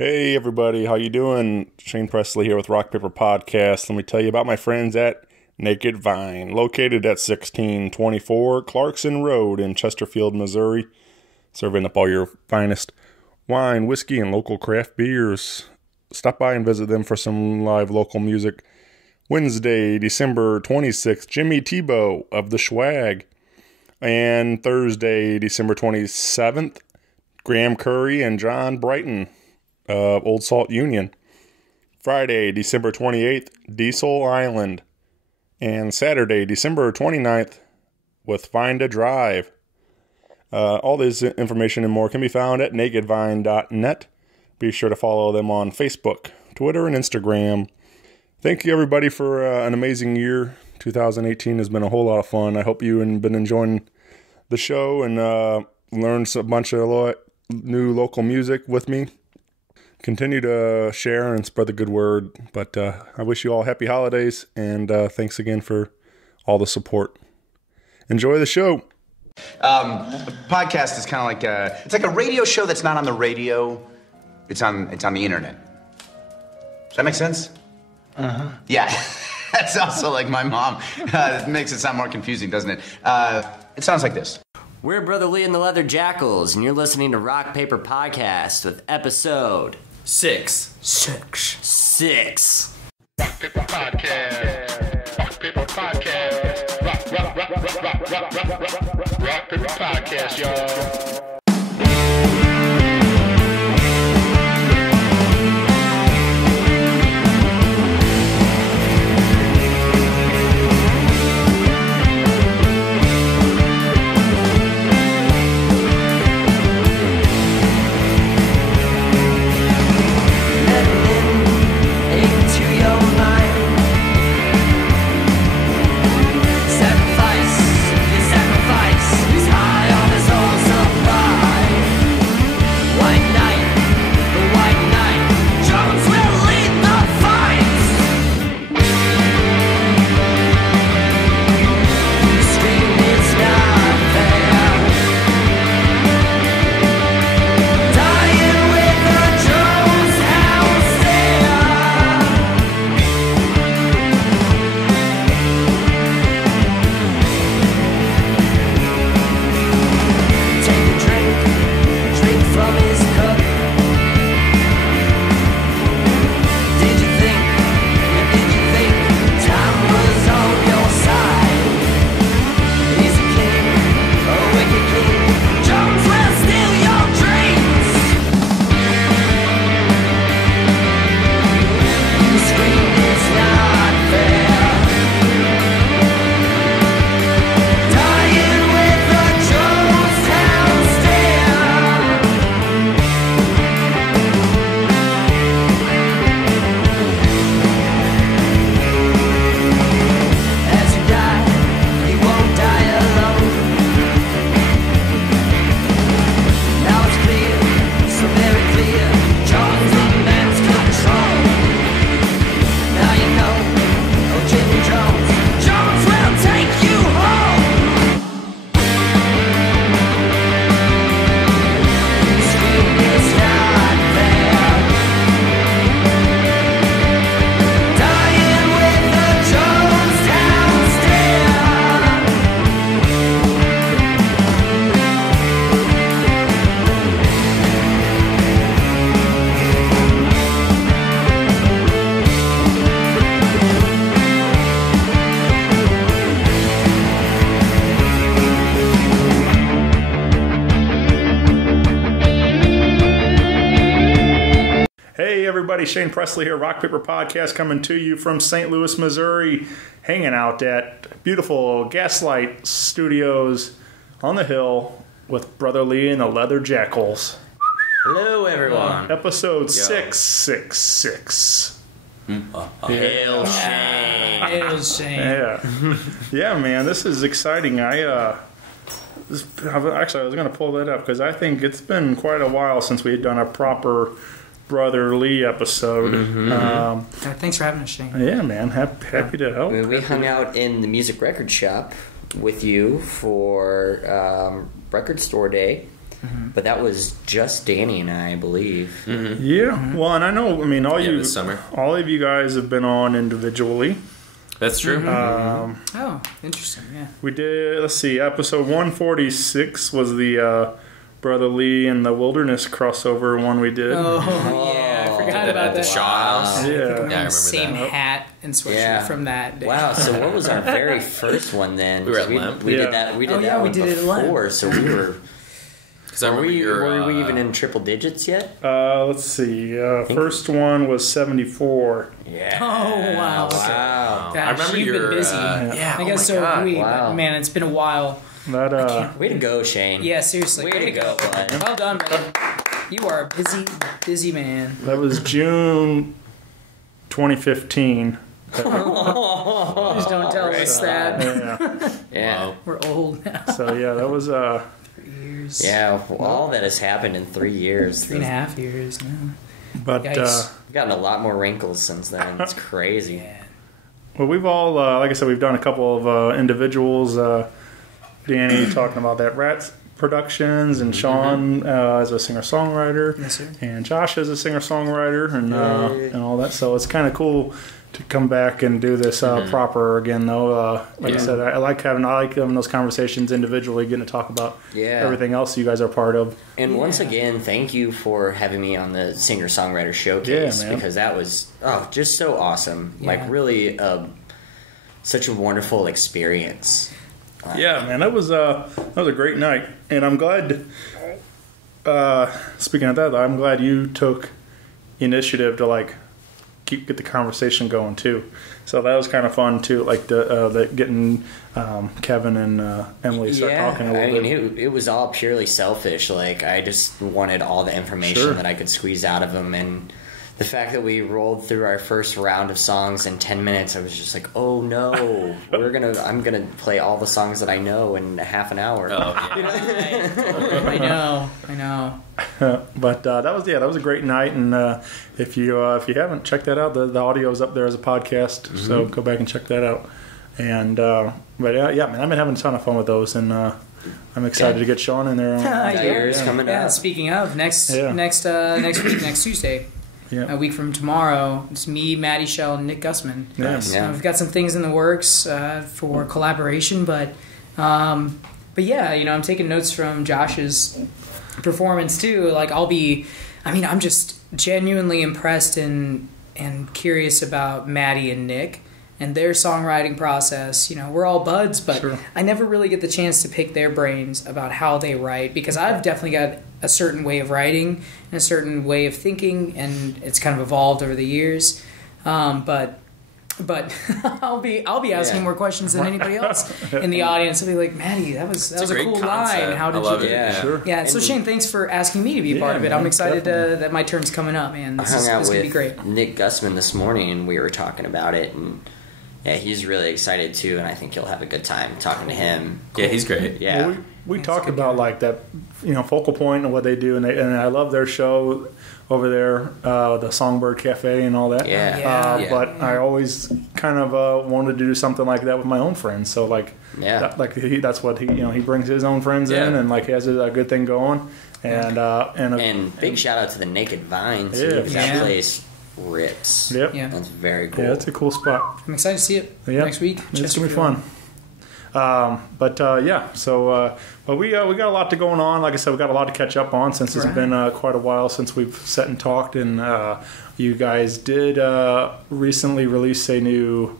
Hey everybody, how you doing? Shane Presley here with Rock Paper Podcast. Let me tell you about my friends at Naked Vine, located at 1624 Clarkson Road in Chesterfield, Missouri, serving up all your finest wine, whiskey, and local craft beers. Stop by and visit them for some live local music. Wednesday, December 26th, Jimmy Tebow of the Swag. And Thursday, December 27th, Graham Curry and John Brighton of Old Salt Union. Friday, December 28th, Diesel Island. And Saturday, December 29th, with Find a Drive. All this information and more can be found at nakedvine.net. Be sure to follow them on Facebook, Twitter, and Instagram. Thank you, everybody, for an amazing year. 2018 has been a whole lot of fun. I hope you've been enjoying the show and learned a bunch of new local music with me. Continue to share and spread the good word. But I wish you all happy holidays, and thanks again for all the support. Enjoy the show. A podcast is kind of like it's like a radio show that's not on the radio. It's on the internet. Does that make sense? Uh-huh. Yeah. That's also like my mom. It makes it sound more confusing, doesn't it? It sounds like this. We're Brother Lee and the Leather Jackals, and you're listening to Rock Paper Podcast with episode 6. Rock Paper Podcast. Rock Paper Podcast. Rock Paper Podcast, y'all. Shane Presley here, Rock Paper Podcast, coming to you from St. Louis, Missouri, hanging out at beautiful Gaslight Studios on the hill with Brother Lee and the Leather Jackals. Hello, everyone. Episode 666. Hail Shane. Hail Shane. Yeah, man, this is exciting. I was going to pull that up because I think it's been quite a while since we had done a proper Brother Lee episode. Mm-hmm. Thanks for having us, Shane. Yeah, man. Happy to help. We hung out in the music record shop with you for record store day. but that was just Danny and I believe. Yeah. Well, and I know. I mean, this summer. all of you guys have been on individually. That's true. Oh, interesting. Yeah. We did. Let's see. Episode 146 was the Brother Lee and the Wilderness crossover one we did. Oh, yeah. I forgot about At the that. Shaw House. Yeah. I remember Same that. hat and sweatshirt from that day. Wow. So what was our very first one then? We were at Lamp. We Yeah. did that. We did Oh, that yeah, we one did it at Lamp. before. So we were. Because I remember Were we even in triple digits yet? Let's see. First one was 74. Yeah. Oh, wow. Wow. Gosh, I remember you've your been busy. yeah. I Oh guess my so God. have we. Wow. But, man, it's been a while. That Way to go, Shane. Yeah, seriously. Way to go, bud. Well done, man. You are a busy, busy man. that was June 2015. Please don't tell us that. Yeah. Yeah. Wow. We're old now. So yeah, that was 3 years. Yeah. All that has happened in 3 years. 3.5 years now. But Yikes. We've gotten a lot more wrinkles since then. It's crazy. Yeah. well, we've all like I said, we've done a couple of individuals. Danny talking about that Rats Productions, and Sean as a singer-songwriter, Yes, sir. and Josh as a singer-songwriter, and all that. So it's kind of cool to come back and do this proper again, though. Like I said, I like having those conversations individually, getting to talk about everything else you guys are part of. And once again, thank you for having me on the singer-songwriter showcase, Yeah, man. because that was just so awesome. Yeah. Like really, such a wonderful experience. Yeah, man, that was a great night, and I'm glad. Speaking of that, I'm glad you took initiative to get the conversation going too. So that was kind of fun too, like the getting Kevin and Emily start talking a little bit. It was all purely selfish. Like I just wanted all the information Sure. that I could squeeze out of them, and the fact that we rolled through our first round of songs in 10 minutes, I was just like, oh no, I'm gonna play all the songs that I know in half an hour. Oh, yeah. I know. But that was a great night, and if you haven't checked that out, the audio is up there as a podcast, so go back and check that out. And but yeah, man, I've been having a ton of fun with those, and I'm excited to get Sean in there. Got yours coming Yeah, up. speaking of, next week, next Tuesday, Yeah. a week from tomorrow, it's me, Maddie Shell, and Nick Gussman. Nice. Yeah. We've got some things in the works for collaboration, but yeah, I'm taking notes from Josh's performance too. Like I'm just genuinely impressed and curious about Maddie and Nick and their songwriting process. We're all buds, but Sure. I never really get the chance to pick their brains about how they write, because I've definitely got a certain way of writing and a certain way of thinking, and it's kind of evolved over the years. But I'll be asking more questions than anybody else in the audience. I'll be like, Maddie, that was a great cool concept. line. How I did love you? it. Yeah. Sure. Yeah. So Shane, thanks for asking me to be a part of it. man, I'm excited definitely. that my turn's coming up, man. I This hung is out gonna be with great. Nick Gussman this morning, and we were talking about it, and yeah, he's really excited too, and I think you'll have a good time talking to him. Yeah, he's great. Yeah. Well, we It's talked good about that, focal point and what they do, and I love their show over there, the Songbird Cafe and all that. Yeah. Yeah. But I always kind of wanted to do something like that with my own friends. So Yeah. that's what he brings his own friends in, and he has a good thing going. And big shout out to the Naked Vine too, Yeah. because that Yeah. place rips. Yep. Yeah. That's very cool. Yeah, it's a cool spot. I'm excited to see it Yeah. next week. It's gonna be Chesterfield. fun. But we got a lot to going on. Like I said, we got a lot to catch up on since it's Right. been quite a while since we've sat and talked. And you guys did recently release a new.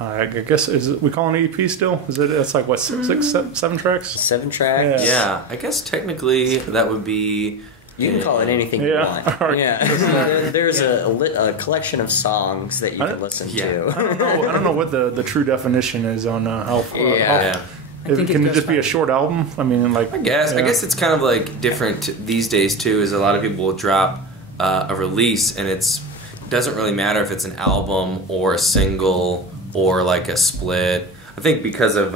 I guess we call it an EP still? Is it? It's like what 7 tracks? 7 tracks. Yeah, I guess technically that would be. You can call it anything you Yeah. want. All right. Yeah. There's a collection of songs that you can listen to. I don't know what the true definition is on how. Yeah. I think Can it goes just be by- a short album? I mean, I guess it's kind of like different these days too. Is a lot of people will drop a release, and it doesn't really matter if it's an album or a single or like a split. I think because of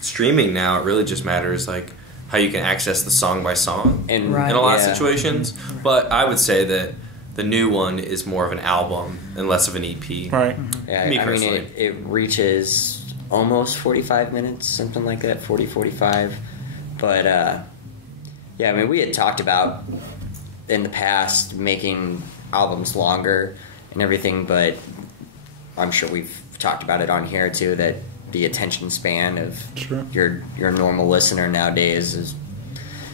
streaming now, it really just matters like how you can access the song by song And Right. in a lot of yeah. situations. But I would say that the new one is more of an album and less of an EP. Right. Yeah, Me I mean, personally. it reaches almost 45 minutes, something like that, 45. But Yeah, I mean, we had talked about in the past making albums longer and everything, but I'm sure we've talked about it on here too, that the attention span of your normal listener nowadays is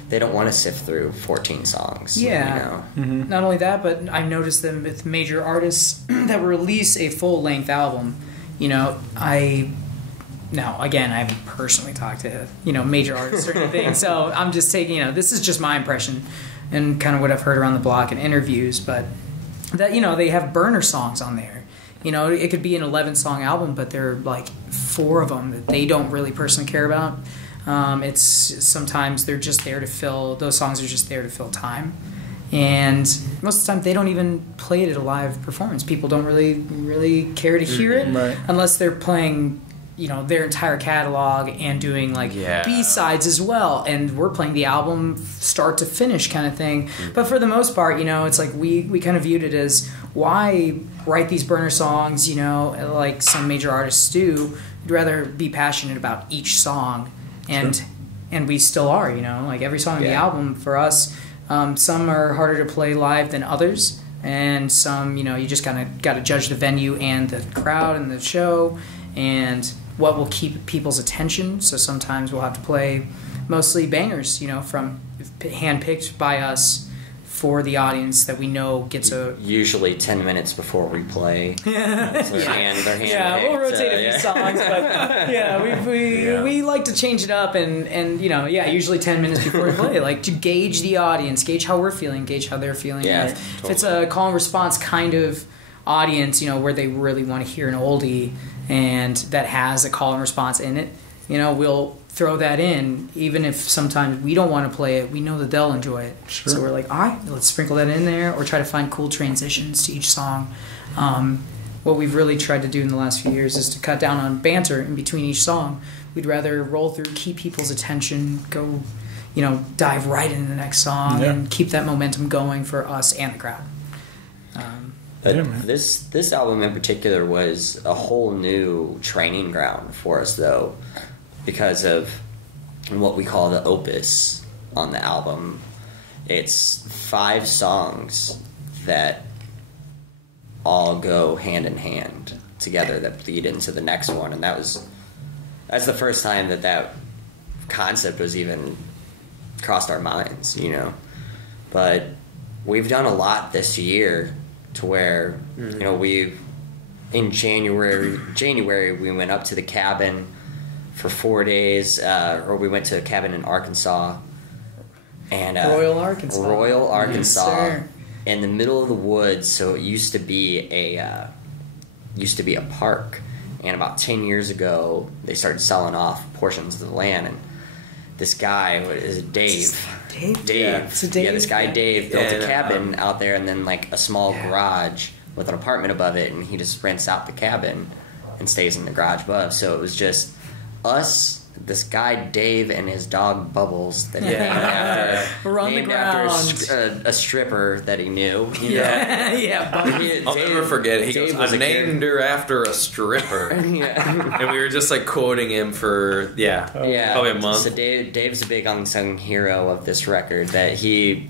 they don't want to sift through 14 songs. Yeah. Not only that, but I've noticed them with major artists that release a full-length album. Now, again, I haven't personally talked to, major artists or anything, so I'm just taking, this is just my impression and kind of what I've heard around the block in interviews, but that, they have burner songs on there. It could be an 11-song album, but there are like 4 of them that they don't really personally care about. It's sometimes they're just there to fill, those songs are just there to fill time. And most of the time they don't even play it at a live performance. People don't really care to hear it unless they're playing, their entire catalog and doing like B-sides as well. And we're playing the album start to finish kind of thing. But for the most part, it's like we kind of viewed it as, why write these burner songs, like some major artists do? We'd rather be passionate about each song. And we still are, like every song on the album for us, some are harder to play live than others, and some, you just kind of got to judge the venue and the crowd and the show and what will keep people's attention. So sometimes we'll have to play mostly bangers, from handpicked by us for the audience that we know gets a... Usually 10 minutes before we play. We'll rotate a few songs, but we like to change it up and usually 10 minutes before we play, like to gauge the audience, gauge how we're feeling, gauge how they're feeling. Yeah, if it's a call and response kind of audience, where they really want to hear an oldie and that has a call and response in it, we'll throw that in, even if sometimes we don't want to play it. We know that they'll enjoy it. So we're like, all right, let's sprinkle that in there, or try to find cool transitions to each song. What we've really tried to do in the last few years is to cut down on banter in between each song. We'd rather roll through, keep people's attention, go, dive right into the next song, and keep that momentum going for us and the crowd. This album in particular was a whole new training ground for us, though, because of what we call the opus on the album. It's 5 songs that all go hand in hand together that lead into the next one, and that's the first time that concept was even crossed our minds, But we've done a lot this year to where in January we went up to the cabin for 4 days, or we went to a cabin in Arkansas, and Royal, Arkansas, yes, in the middle of the woods. So it used to be a park, and about 10 years ago they started selling off portions of the land, and this guy, what is it, Dave? Yeah, this guy Dave built a cabin out there, and then like a small garage with an apartment above it, and he just rents out the cabin and stays in the garage above. So it was just us, this guy Dave, and his dog Bubbles that he named after a stripper that he knew. I'll never forget it. He goes, I named her after a stripper. And we were just like quoting him for probably a month. So Dave's a big unsung hero of this record, that he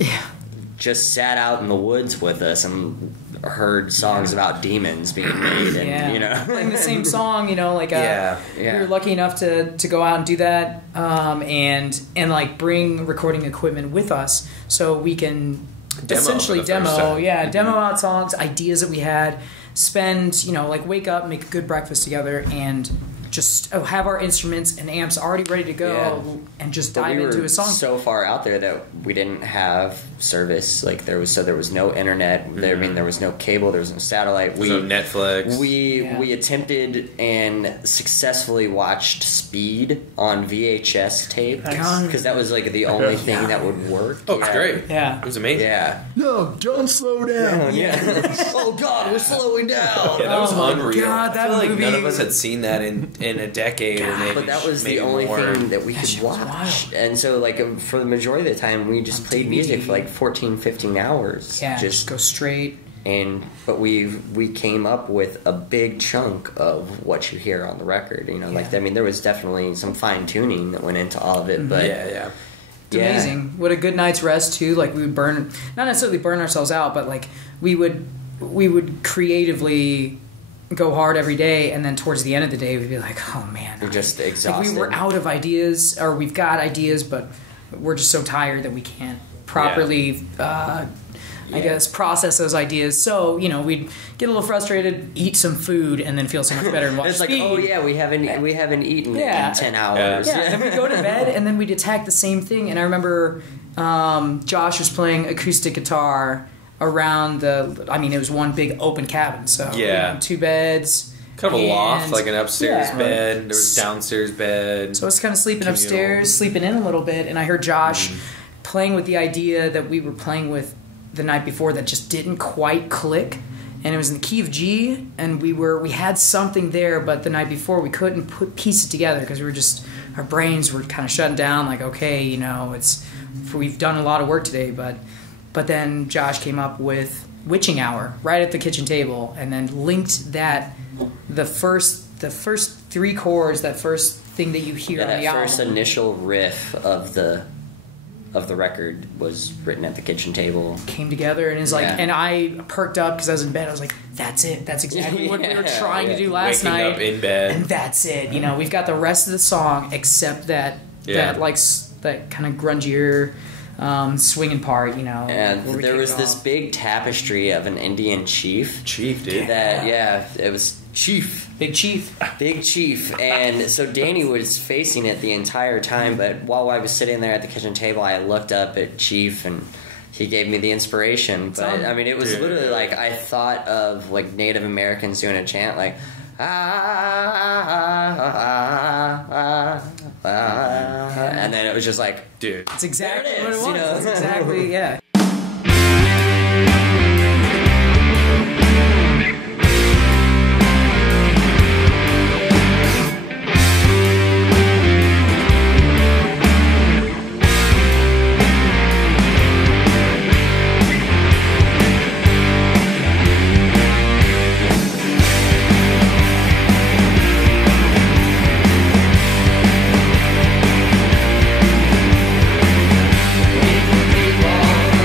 just sat out in the woods with us and heard songs about demons being made, and playing the same song, we were lucky enough to go out and do that, and like bring recording equipment with us so we can demo out songs, ideas that we had, spend, wake up, make a good breakfast together, and just have our instruments and amps already ready to go, and just dive into a song. So far out there that we didn't have service. Like there was no internet. There was no cable. There was no satellite. No Netflix. We attempted and successfully watched Speed on VHS tape, because that was like the only thing that would work. Oh, it's great. Yeah, it was amazing. Yeah. No, don't slow down. Oh God, we're slowing down. Yeah, that was unreal. God, that I feel like movie... none of us had seen that in a decade, or maybe. But that was the only thing that we could watch. And so, like, for the majority of the time, we just played music for like 14, 15 hours. Yeah, just go straight. But we came up with a big chunk of what you hear on the record. There was definitely some fine tuning that went into all of it. But amazing. What a good night's rest too. Like we would not necessarily burn ourselves out, but like we would creatively go hard every day, and then towards the end of the day we'd be like, oh man, we're just exhausted. Like we were out of ideas, or we've got ideas, but we're just so tired that we can't properly I guess process those ideas. So we'd get a little frustrated, eat some food, and then feel so much better and watch It's like, speed. oh yeah, we haven't eaten in 10 hours. Yeah, and then we'd go to bed, and then we'd attack the same thing. And I remember Josh was playing acoustic guitar around it was one big open cabin, so 2 beds. Kind of a loft, like an upstairs bed. There was a downstairs bed. So I was kind of sleeping upstairs, sleeping in a little bit, and I heard Josh playing with the idea that we were playing with the night before that just didn't quite click, and it was in the key of G, and we had something there, but the night before we couldn't piece it together because our brains were kind of shutting down. Like, okay, we've done a lot of work today, but then Josh came up with Witching Hour right at the kitchen table, and then linked that the first 3 chords, that first thing that you hear on the album. That first initial riff of the record was written at the kitchen table. Came together and is like, and I perked up because I was in bed. I was like, that's it. That's exactly what we were trying to do last night. Waking up in bed. And that's it. We've got the rest of the song except that kind of grungier swinging part, And there was this big tapestry of an Indian chief. Chief, dude. It was Chief. Big Chief. Big Chief. And so Danny was facing it the entire time, but while I was sitting there at the kitchen table, I looked up at Chief, and he gave me the inspiration. But, it was literally like, I thought of, like, Native Americans doing a chant, like, and then it was just like, dude. It's exactly what it was. It's exactly, yeah. People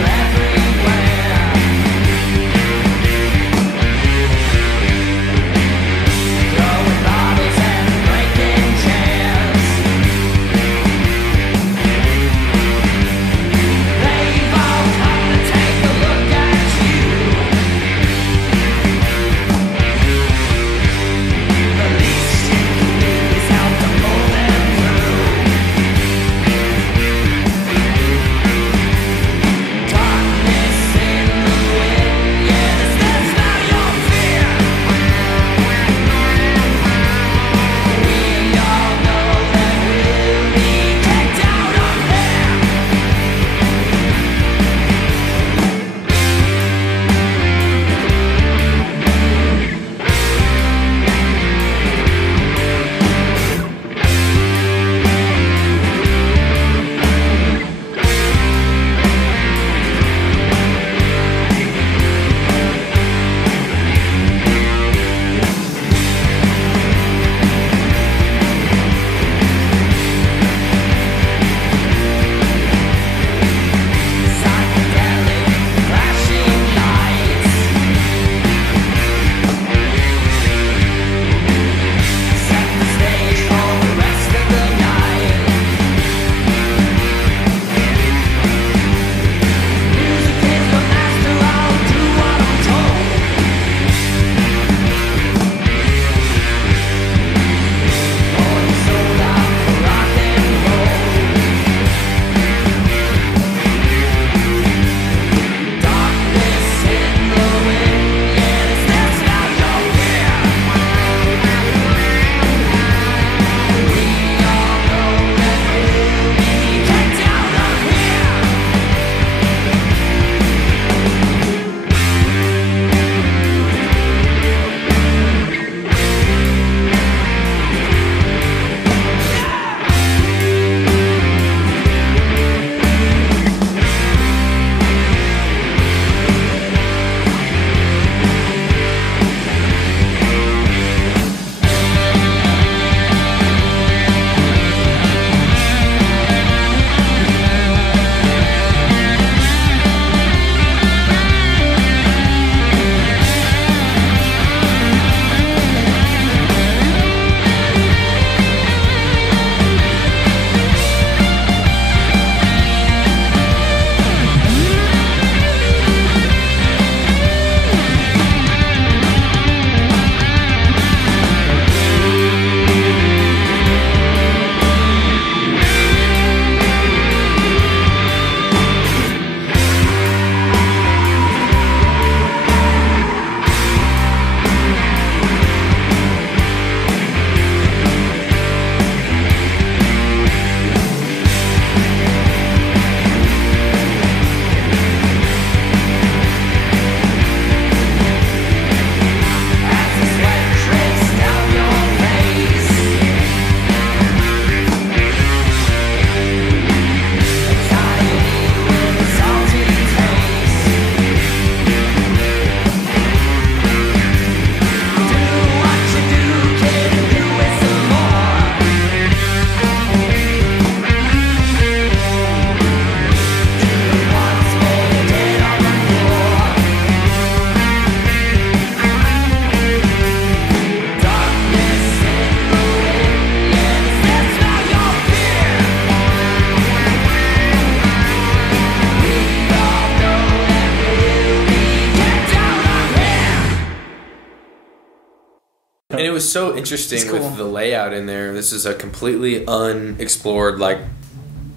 was so interesting It's cool. with the layout in there. This is a completely unexplored like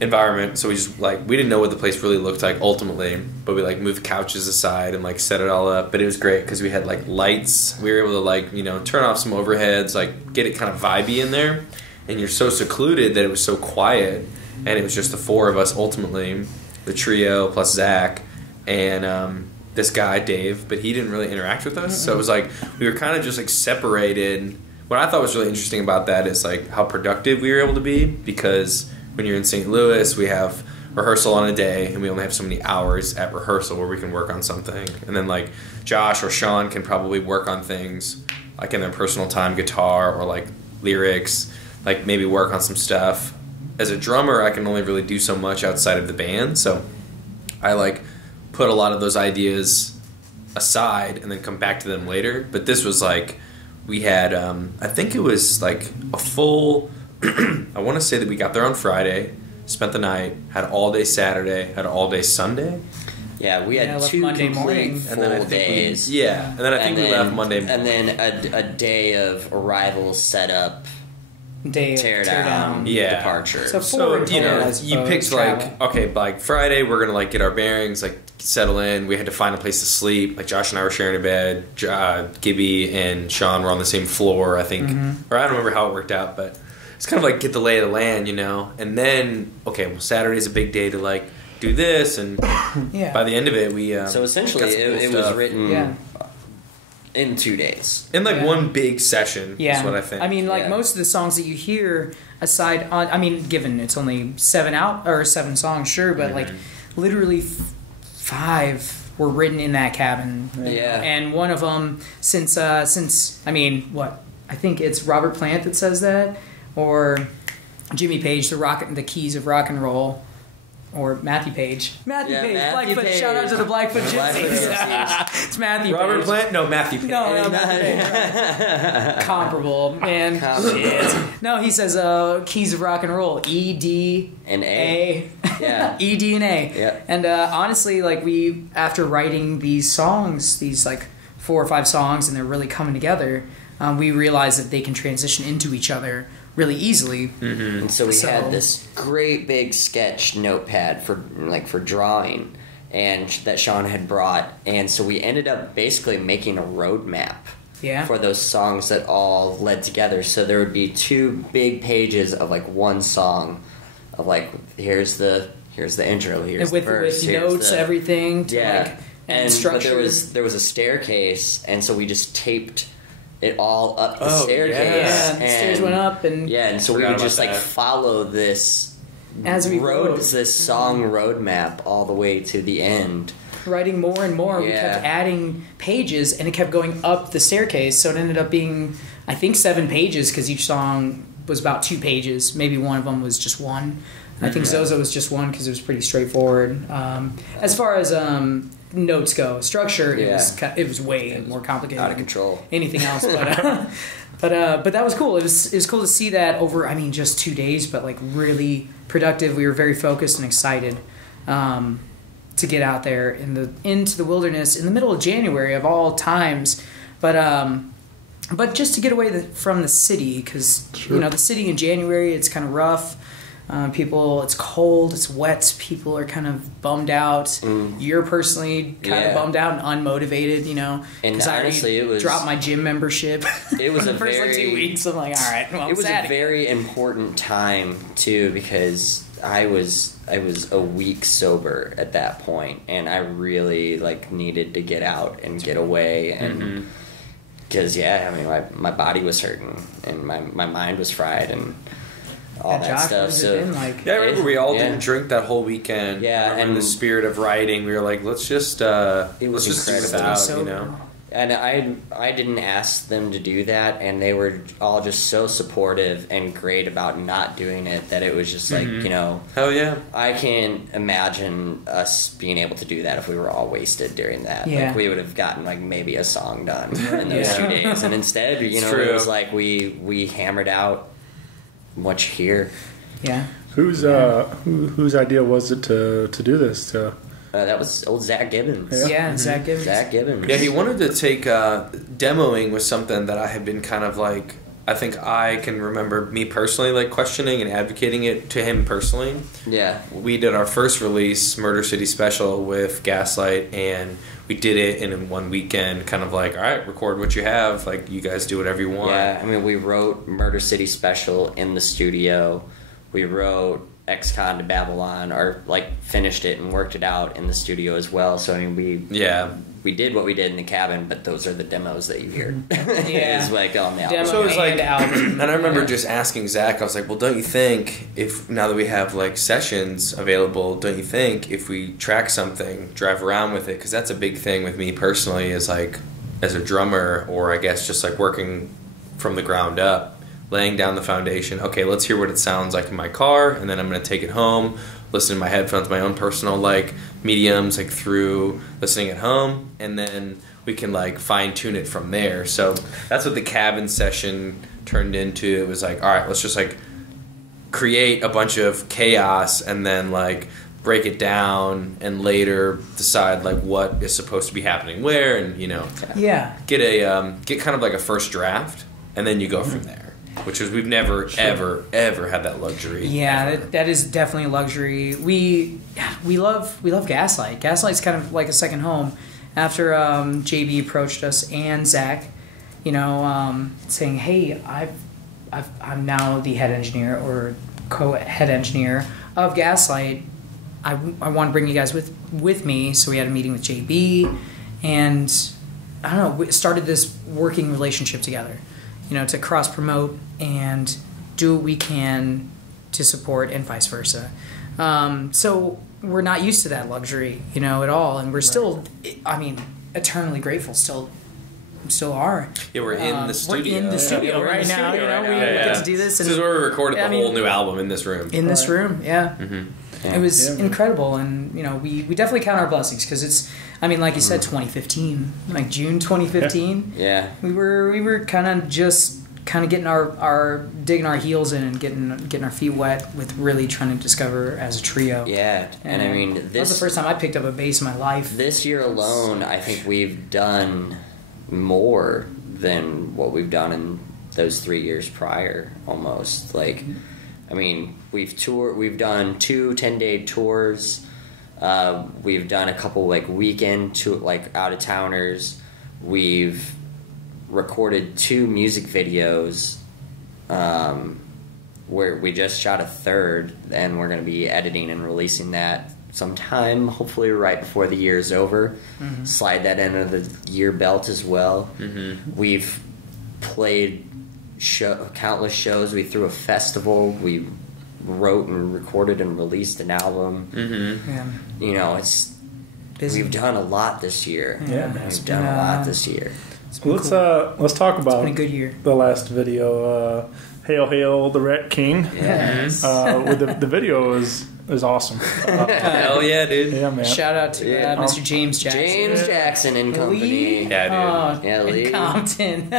environment, so we just like we didn't know what the place really looked like ultimately, but we like moved couches aside and like set it all up. But it was great because we had like lights. We were able to like turn off some overheads, like get it kind of vibey in there. And you're so secluded that it was so quiet, and it was just the four of us ultimately, the trio plus Zach and this guy Dave, but he didn't really interact with us. So it was like we were kind of just like separated. What I thought was really interesting about that is like how productive we were able to be, because when you're in St. Louis, we have rehearsal on a day, and we only have so many hours at rehearsal where we can work on something. And then like Josh or Sean can probably work on things like in their personal time, guitar or like lyrics, like maybe work on some stuff. As a drummer, I can only really do so much outside of the band, so I like put a lot of those ideas aside and then come back to them later. But this was like we had I think it was like a full I want to say that we got there on Friday, spent the night, had all day Saturday, had all day Sunday. Yeah, we had left 2 Monday complete morning. full days. And then I think we left Monday morning. And then a day of arrival, setup, Day of tear down, Yeah. departure. So So, in total, I you suppose, picked travel. like, okay, like Friday we're gonna like get our bearings, like settle in. We had to find a place to sleep. Like Josh and I were sharing a bed. Gibby and Sean were on the same floor, I think, or I don't remember how it worked out, but it's kind of like get the lay of the land, And then, okay, well, Saturday's a big day to like do this, and Yeah. by the end of it, we So essentially, got some cool it was stuff. written Yeah. in 2 days. in like Yeah. one big session. Yeah, is what I think. I mean, like Yeah. most of the songs that you hear, aside on, I mean, given it's only 7 songs, sure, but like literally 5 were written in that cabin. Yeah. And one of them, since I mean, what I think it's Robert Plant that says that, or Jimmy Page, the keys of rock and roll. Or Matthew Page. Matthew Yeah, Page. Matthew Blackfoot. Page. Shout out to the Blackfoot Blackfoot Gypsies. Gypsies. It's Matthew Robert Page. Plant? No, Matthew Page. No, Matthew Page. Comparable, man. Shit. No, he says keys of rock and roll. E, D, And A. Yeah. E, D, and A. Yeah. And honestly, like we, after writing these songs, these like 4 or 5 songs, and they're really coming together, we realized that they can transition into each other really easily. And so we had this great big sketch notepad for drawing, and that Sean had brought, and so we ended up basically making a roadmap for those songs that all led together. So there would be 2 big pages of like one song, of like here's the intro, here's with, the verse, with here's notes, the, everything. To like, and structure. but there was a staircase, and so we just taped it all up the staircase. Yeah, and the stairs went up, and and so we Forgot would just about like that. follow this as we wrote, this song roadmap all the way to the end. writing more and more, we kept adding pages, and it kept going up the staircase. So it ended up being, I think, 7 pages, because each song was about 2 pages. Maybe one of them was just 1. I think Zozo was just 1 because it was pretty straightforward. As far as notes go, structure, it was way more complicated, out of control. Anything else, but that was cool. It was cool to see that over, I mean, just 2 days, but like really productive. We were very focused and excited to get out there into the wilderness in the middle of January of all times, but just to get away from the city, because the city in January, it's kind of rough. It's cold, it's wet, people are kind of bummed out. You're personally kind of bummed out and unmotivated, And because I honestly, it was dropped my gym membership. It was the first like 2 weeks. I'm like, all right, well, it was a very important time too, because I was a week sober at that point, and I really like needed to get out and get away, and because my body was hurting and my mind was fried and all that Josh, stuff. So I remember we all didn't drink that whole weekend. Yeah, and in the spirit of writing, we were like, let's just do without, sober. And I didn't ask them to do that, and they were all just so supportive and great about not doing it, that it was just like, hell yeah. I can imagine us being able to do that if we were all wasted during that. Yeah. Like we would have gotten like maybe a song done in those 2 days, and instead, it was like we hammered out what you hear. Yeah. Whose idea was it to do this? To That was old Zach Gibbons. Yeah, Zach Gibbons. Zach Gibbons. Yeah, he wanted to take demoing was something that I had been kind of like. I think I can remember me personally like questioning and advocating it to him personally. Yeah. We did our first release, Murder City Special, with Gaslight, and we did it in one weekend, kind of like, all right, record what you have, like, you guys do whatever you want. Yeah, I mean, we wrote Murder City Special in the studio. We wrote Ex-Con to Babylon, or, like, finished it and worked it out in the studio as well. So, I mean, we did what we did in the cabin, but those are the demos that you hear. Yeah. It's like on the album. Demo So it was like, and album. and I remember just asking Zach, I was like, well, don't you think if, now that we have like sessions available, don't you think if we track something, drive around with it? Because that's a big thing with me personally, is like, as a drummer, or I guess just like working from the ground up, laying down the foundation. Okay, let's hear what it sounds like in my car, and then I'm going to take it home, listen to my headphones, my own personal like mediums, like through listening at home, and then we can like fine tune it from there. So that's what the cabin session turned into. It was like, all right, let's just like create a bunch of chaos and then like break it down and later decide like what is supposed to be happening where, and you know, get kind of like a first draft, and then you go from there. Which is, we've never, ever had that luxury. Yeah, that is definitely a luxury. We love Gaslight. Gaslight's kind of like a second home. After JB approached us and Zach, you know, saying, "Hey, I'm now the head engineer or co-head engineer of Gaslight. I want to bring you guys with me." So we had a meeting with JB, and I don't know, we started this working relationship together. You know, to cross-promote and do what we can to support and vice versa. So we're not used to that luxury, you know, at all. And we're still, I mean, eternally grateful, still are. Yeah, we're in the studio. We're in the studio right now. You know, we get to do this. This is where we recorded the whole new album, in this room. In this room, yeah. Mm-hmm. Yeah. It was incredible. And, you know, we definitely count our blessings, because it's, I mean, like you said, 2015, like June 2015. Yeah. We were kind of getting our digging our heels in and getting our feet wet with really trying to discover as a trio. Yeah, and I mean, that was the first time I picked up a bass in my life. This year alone, I think we've done more than what we've done in those 3 years prior, almost. Like, I mean, we've done 2 10-day tours. We've done a couple like weekend like out of towners. We've recorded 2 music videos, where we just shot a third, and we're going to be editing and releasing that sometime, hopefully right before the year is over. Mm-hmm. Slide that into the year belt as well. Mm-hmm. We've played countless shows. We threw a festival. We wrote and recorded and released an album. Mm-hmm. Yeah. You know, it's busy. We've done a lot this year. Yeah, we've done a lot this year. Let's talk about it's been a good year. The last video, "Hail Hail the Rat King." Yes. With the video is awesome. Hell yeah, dude. Yeah, man. Shout out to Mr. James Jackson. James Jackson and company. Lee? Yeah, dude. Lee. And Compton.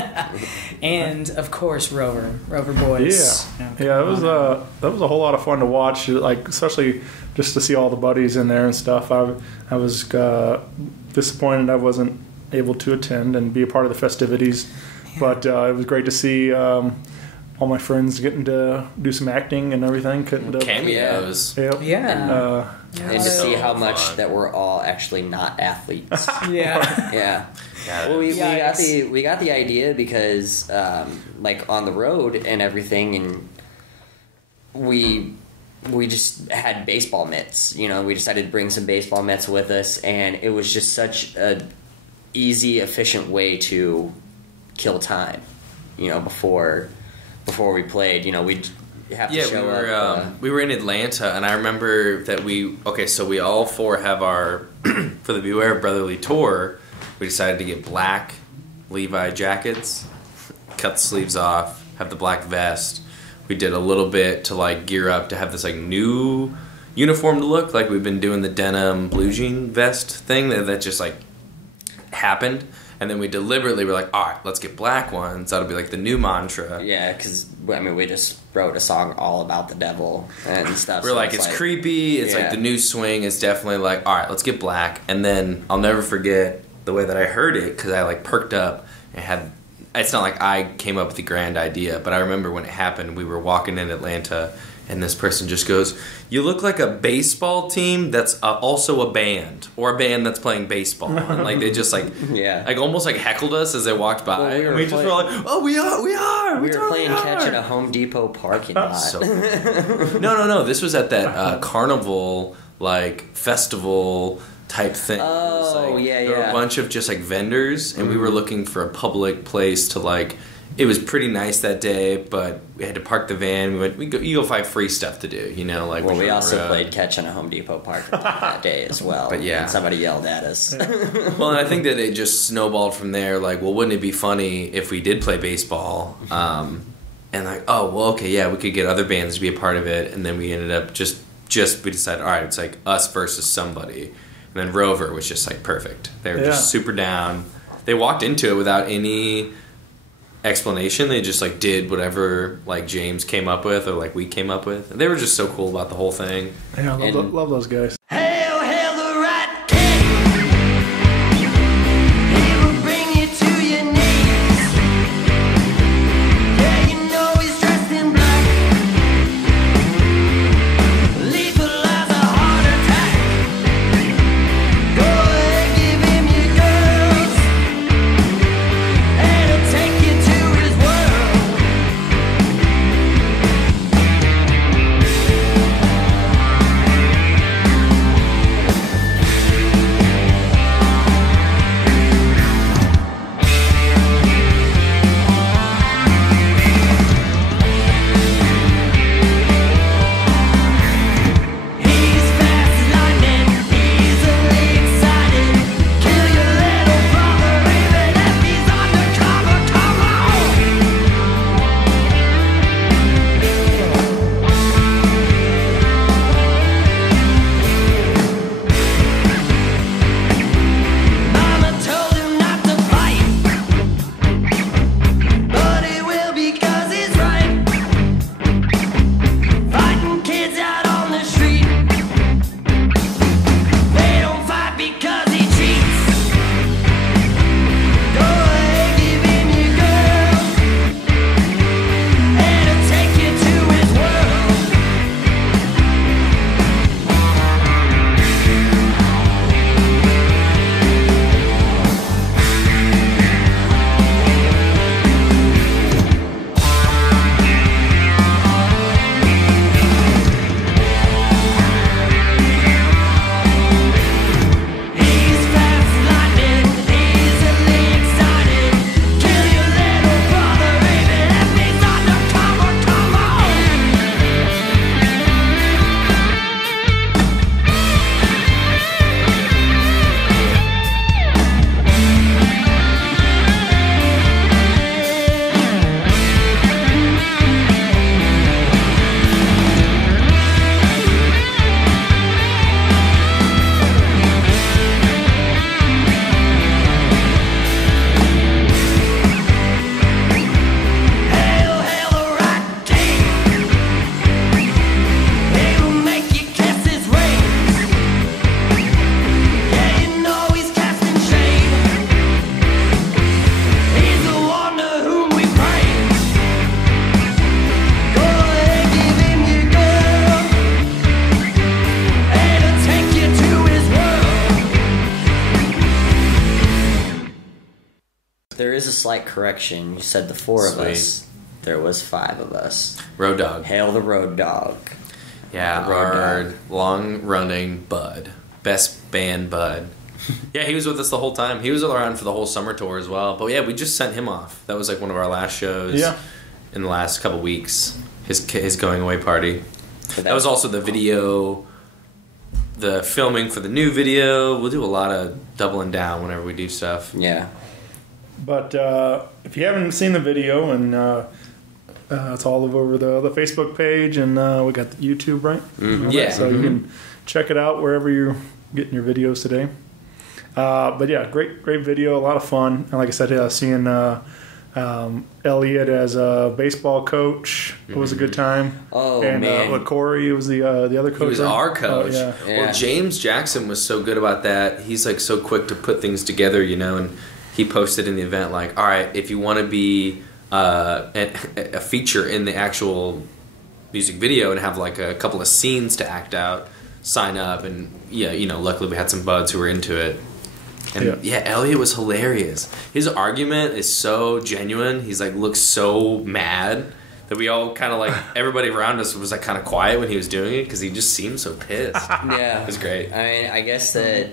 And of course Rover Boys. Yeah. It was that was a whole lot of fun to watch. Like, especially just to see all the buddies in there and stuff. I was disappointed I wasn't able to attend and be a part of the festivities, but it was great to see all my friends getting to do some acting and everything. Cameos. Yep. Yeah. And to see how much that we're all actually not athletes. Yeah. Well, we got the idea because like on the road and everything, and we just had baseball mitts. You know, we decided to bring some baseball mitts with us, and it was just such a easy, efficient way to kill time. You know, before we played, you know, we'd have to show up. We were in Atlanta, and I remember that we all 4 have our for the Beware of Brotherly tour. We decided to get black Levi jackets, cut the sleeves off, have the black vest. We did a little bit to like gear up to have this like new uniform to look like. We've been doing the denim blue jean vest thing that just like happened. And then we deliberately were like, all right, let's get black ones. That'll be like the new mantra. Yeah, because I mean, we just wrote a song all about the devil and stuff. We're so like, it's creepy. It's like the new swing. It's definitely like, all right, let's get black. And then I'll never forget the way that I heard it, because I like perked up and had. It's not like I came up with the grand idea, but I remember when it happened, we were walking in Atlanta. And this person just goes, "You look like a baseball team that's also a band, or a band that's playing baseball." And like they just like almost like heckled us as they walked by. Well, and we just were like, "Oh, we are. We were playing catch at a Home Depot parking lot. So no. This was at that carnival like festival type thing. Oh, it was like, yeah. There were a bunch of just like vendors, and we were looking for a public place to like. It was pretty nice that day, but we had to park the van. You go find free stuff to do, you know. Like, well, we also played catch in a Home Depot parking lot that day as well. But yeah, and somebody yelled at us. Well, and I think that it just snowballed from there. Like, well, wouldn't it be funny if we did play baseball? And like, oh, well, okay, yeah, we could get other bands to be a part of it. And then we ended up just we decided, all right, it's like us versus somebody. And then Rover was just like perfect. They were just super down. They walked into it without any explanation. They just like did whatever like James came up with or like we came up with, and they were just so cool about the whole thing. Yeah, I love those guys. Hail, hail the Rat King. He will bring you to your knees. Yeah, you know he's dressed in black. Lethal as a heart attack. Go ahead, give him your girls, and he'll take you to his world. He's fast as lightning, easily excited. Kill your little brother even if he's undercover. Come on! Mama told him not to fight, but he will because he's right. Fighting kids out on the street, they don't fight because he cheats. Go ahead, give him your girl, and he'll take you to his world. He's fast as lightning, easily excited. Kill your little brother even if he's undercover. Come on! Hail, hail the Rat King. He will make you kiss his rings. Yeah, you know he's casting shade. He's the one to whom we praise. Go ahead, give him your girl, and he'll take you to his world. There is a slight correction. You said the four of Sweet. us. There was 5 of us. Road Dog. Hail the Road Dog. Yeah, The Road our Dog. long-running bud. Best band bud. Yeah, he was with us the whole time. He was around for the whole summer tour as well. But yeah, we just sent him off. That was like one of our last shows in the last couple weeks. His going away party. But That was also the video, the filming for the new video. We'll do a lot of doubling down whenever we do stuff. Yeah. But if you haven't seen the video, and it's all over the Facebook page, and we got the YouTube, right? Yeah. So you can check it out wherever you're getting your videos today. But yeah, great video, a lot of fun. And like I said, seeing Elliot as a baseball coach was a good time. Oh, and, man. Corey was the other coach. He was our coach. Oh, yeah. Yeah. Well, James Jackson was so good about that. He's like so quick to put things together, and he posted in the event like, all right, if you want to be a feature in the actual music video and have like a couple of scenes to act out, sign up. And luckily we had some buds who were into it. And Elliot was hilarious. His argument is so genuine. He's like looks so mad that we all kind of like everybody around us was like kind of quiet when he was doing it because he just seemed so pissed. Yeah, it was great. I mean, I guess that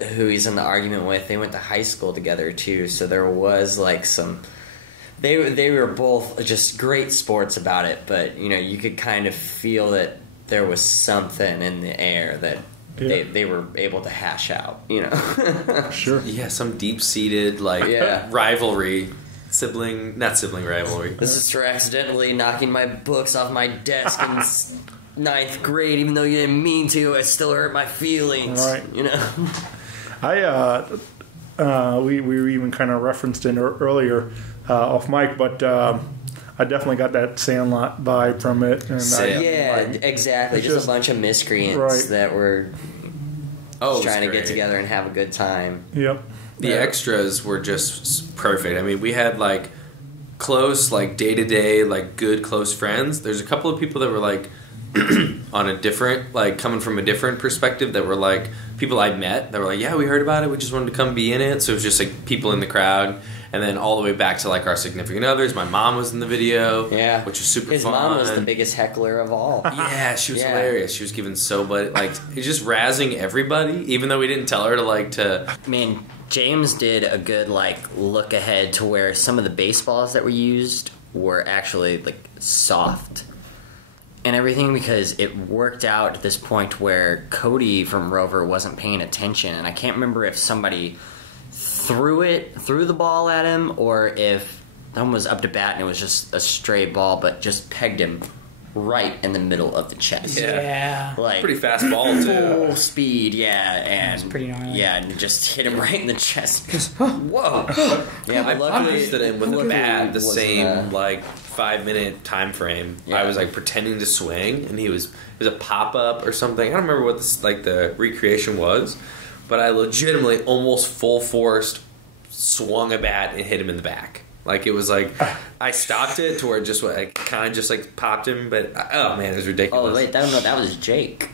who he's in the argument with, they went to high school together too, so there was like some. They were both just great sports about it, but you could kind of feel that there was something in the air that. They were able to hash out, Sure. Yeah, some deep-seated rivalry, not sibling rivalry. This is for accidentally knocking my books off my desk in ninth grade, even though you didn't mean to. It still hurt my feelings, right? We even kind of referenced it earlier off mic, but. I definitely got that Sandlot vibe from it. And exactly. Just a bunch of miscreants that were trying to get together and have a good time. Yep. The extras were just perfect. I mean, we had like close, like day-to-day, like good close friends. There's a couple of people that were like on a different, like coming from a different perspective that were like people I met that were like, yeah, we heard about it. We just wanted to come be in it. So it was just like people in the crowd. And then all the way back to like our significant others. My mom was in the video, which was super fun. His mom was the biggest heckler of all. Yeah, she was hilarious. She was giving just razzing everybody, even though we didn't tell her to. Man, James did a good look ahead to where some of the baseballs that were used were actually soft and everything, because it worked out at this point where Cody from Rover wasn't paying attention, and I can't remember if somebody threw the ball at him, or if someone was up to bat and it was just a stray ball, but just pegged him right in the middle of the chest. Yeah. Pretty fast ball, too. Full speed, and it's pretty gnarly. Yeah, and just hit him right in the chest. Whoa. Yeah, I but luckily posted him with a bat the same 5-minute time frame. Yeah. I was pretending to swing, and it was a pop up or something. I don't remember what the recreation was. But I legitimately almost full forced swung a bat and hit him in the back. It was I stopped it to where it just kind of just popped him. But oh man, it was ridiculous. Oh wait, that was Jake.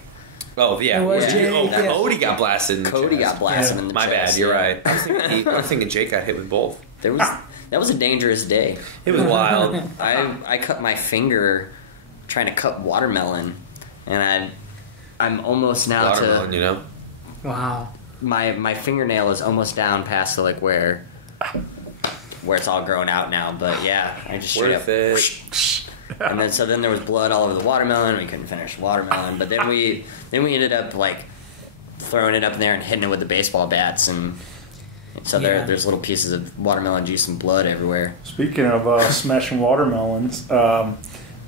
Oh yeah, it was Jake. Oh, Cody got blasted. In the Cody chest. got blasted in the My chest. bad. You're right. I was thinking Jake got hit with both. That was a dangerous day. It was wild. I cut my finger trying to cut watermelon, and I'm almost now watermelon, Wow. My fingernail is almost down past the where it's all grown out now, but yeah, I just straight up and then there was blood all over the watermelon. We couldn't finish the watermelon, but then we ended up throwing it up in there and hitting it with the baseball bats, and so there's little pieces of watermelon juice and blood everywhere. Speaking of smashing watermelons,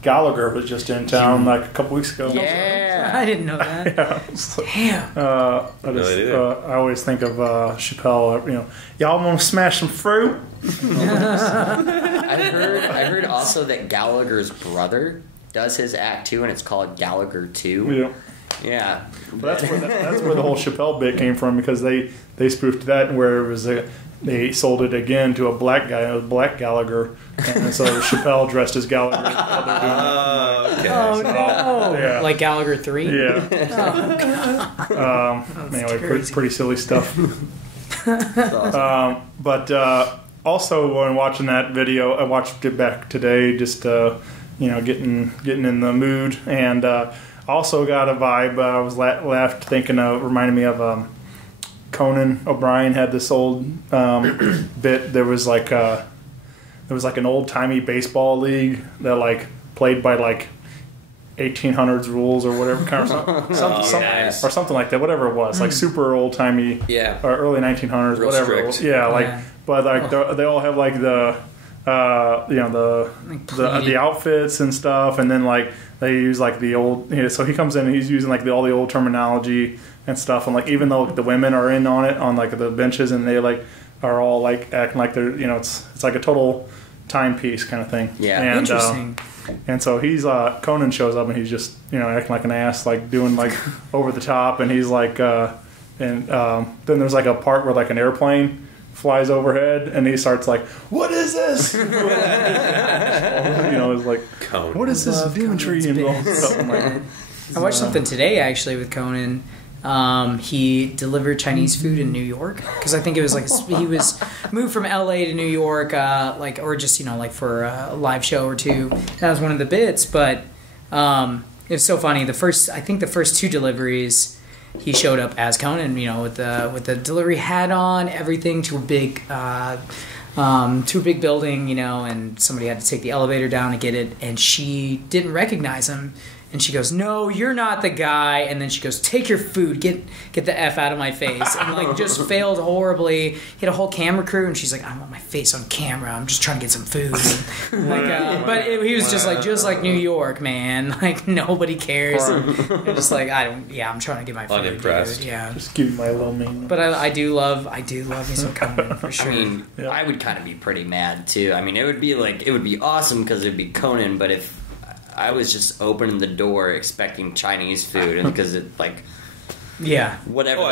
Gallagher was just in town a couple weeks ago. Yeah, I didn't know that. Damn. I always think of Chappelle. Y'all want to smash some fruit? I heard also that Gallagher's brother does his act too, and it's called Gallagher 2. Yeah. Yeah. Well, that's where the whole Chappelle bit came from, because they spoofed that where it was they sold it again to a black guy, a black Gallagher, and so Chappelle dressed as Gallagher. Okay. Oh no! Yeah. Like Gallagher 3. Yeah. Anyway, pretty silly stuff. Awesome. But also when watching that video, I watched it back today, just getting in the mood, and also got a vibe. I was left thinking reminded me of Conan O'Brien had this old bit. There was an old timey baseball league that played by 1800s rules or whatever, kind of Nice. or something like that. Whatever it was, super old timey, or early 1900s, Real whatever. strict. It was. Yeah, but they all have the outfits and stuff, and then they use the old. So he comes in and he's using all the old terminology, and stuff. And like even though the women are in on it on like the benches, and they like are all like acting like they're it's like a total timepiece kind of thing. Yeah, and, Interesting. And so he's Conan shows up and he's just acting like an ass, like doing like over the top, and he's like then there's like a part where like an airplane flies overhead and he starts like, what is this? It's like, Conan. what is this demon-tree and all this stuff. I'm like, I watched something today actually with Conan. He delivered Chinese food in New York because I think it was like he was moved from LA to New York, or just like for a live show or two. That was one of the bits, but it was so funny. The first 2 deliveries, he showed up as Conan, with the delivery hat on, everything, to a big building, and somebody had to take the elevator down to get it, and she didn't recognize him. And she goes, "No, you're not the guy." And then she goes, "Take your food, get the F out of my face." And like just failed horribly. He had a whole camera crew, and she's like, "I don't want my face on camera. I'm just trying to get some food." And, he was just like New York, man. Like nobody cares. And just like I'm trying to get my food. Unimpressed. Dude. Yeah. just give you my little mean. But I do love me some Conan for sure. I mean, I would kind of be pretty mad too. I mean, it would be awesome because it'd be Conan, but if I was just opening the door expecting Chinese food, and because it whatever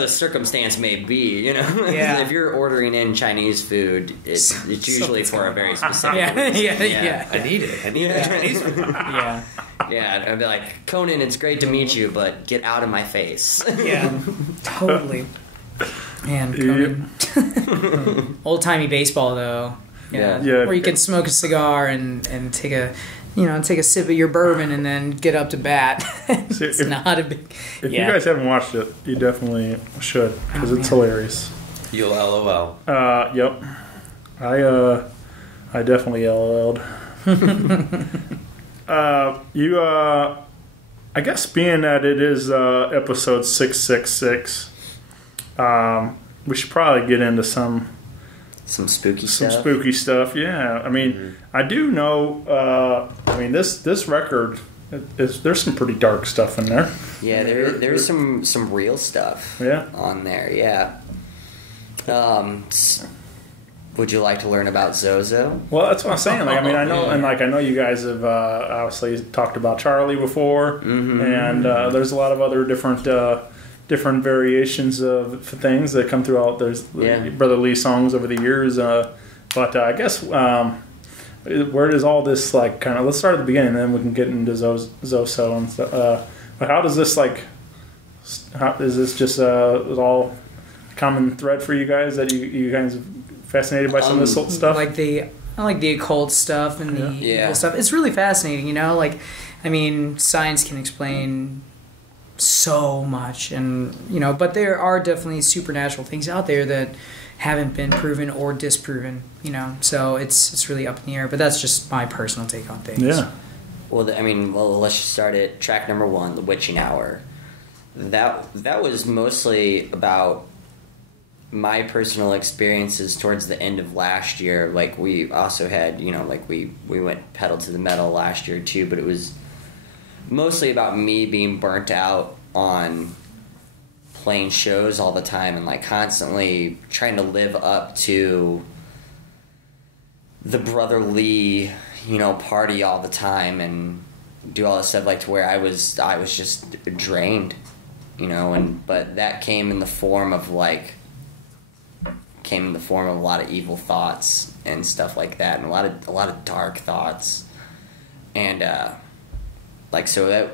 the circumstance may be, Yeah. If you're ordering in Chinese food, it's usually for a very specific reason. Yeah. I need it. I need Chinese food. Yeah. Yeah, I'd be like, Conan, it's great to meet you, but get out of my face. Yeah. Totally. Man, Conan. Old timey baseball though. Yeah. Yeah. Where you can smoke a cigar and take a sip of your bourbon and then get up to bat. It's not a big. If you guys haven't watched it, you definitely should because it's hilarious. You'll LOL. Yep. I definitely LOL'd. I guess being that it is episode 666, we should probably get into some spooky some stuff. spooky stuff. Yeah, I mean, I do know. This record there's some pretty dark stuff in there. Yeah, there's some real stuff. Yeah. On there. Yeah. Would you like to learn about Zozo? Well, that's what I'm saying. Like, I mean, I know, and like I know you guys have obviously talked about Charlie before, and there's a lot of other different variations of things that come throughout. There's Brother Lee songs over the years, but I guess where does all this like kind of? Let's start at the beginning, and then we can get into Zozo and stuff. But how does this like? How is this just is all a common thread for you guys that you guys are fascinated by some of this stuff? I like the occult stuff and the evil stuff. It's really fascinating, Like, I mean, science can explain so much, and but there are definitely supernatural things out there that haven't been proven or disproven. So it's really up in the air. But that's just my personal take on things. Yeah. Well, let's just start at track number 1, The Witching Hour. That was mostly about my personal experiences towards the end of last year. Like, we also had, we went pedal to the metal last year too, but it was mostly about me being burnt out on playing shows all the time and like constantly trying to live up to the Brother Lee, party all the time and do all this stuff, like to where I was just drained, but that came in the form of a lot of evil thoughts and stuff like that, and a lot of dark thoughts, and so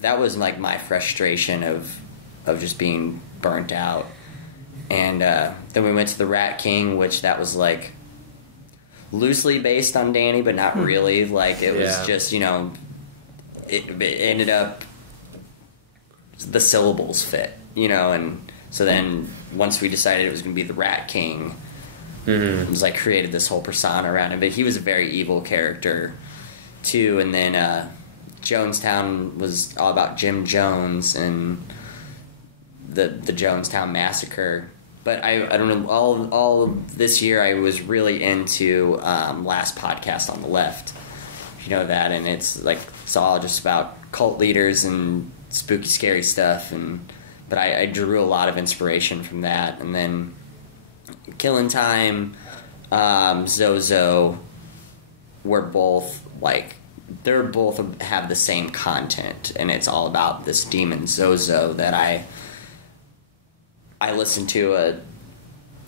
that was like my frustration of just being burnt out, and then we went to the Rat King, which that was like loosely based on Danny, but not really. Like it was just it ended up the syllables fit, and so then once we decided it was going to be the Rat King, it was like created this whole persona around him. But he was a very evil character too. And then Jonestown was all about Jim Jones and the Jonestown Massacre. But I don't know, all of this year I was really into Last Podcast on the Left, if you know that, and it's all just about cult leaders and spooky, scary stuff. But but I drew a lot of inspiration from that. And then Killing Time, Zozo, were both they're both have the same content, and it's all about this demon Zozo that I listened to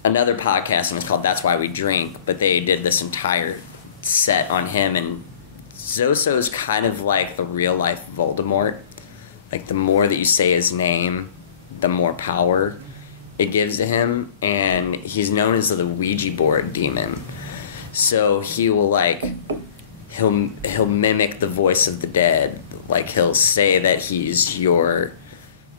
another podcast, and it's called That's Why We Drink, but they did this entire set on him, and Zozo's kind of like the real life Voldemort. Like, the more that you say his name, the more power it gives to him, and he's known as the Ouija board demon. So he will he'll mimic the voice of the dead. Like, he'll say that he's your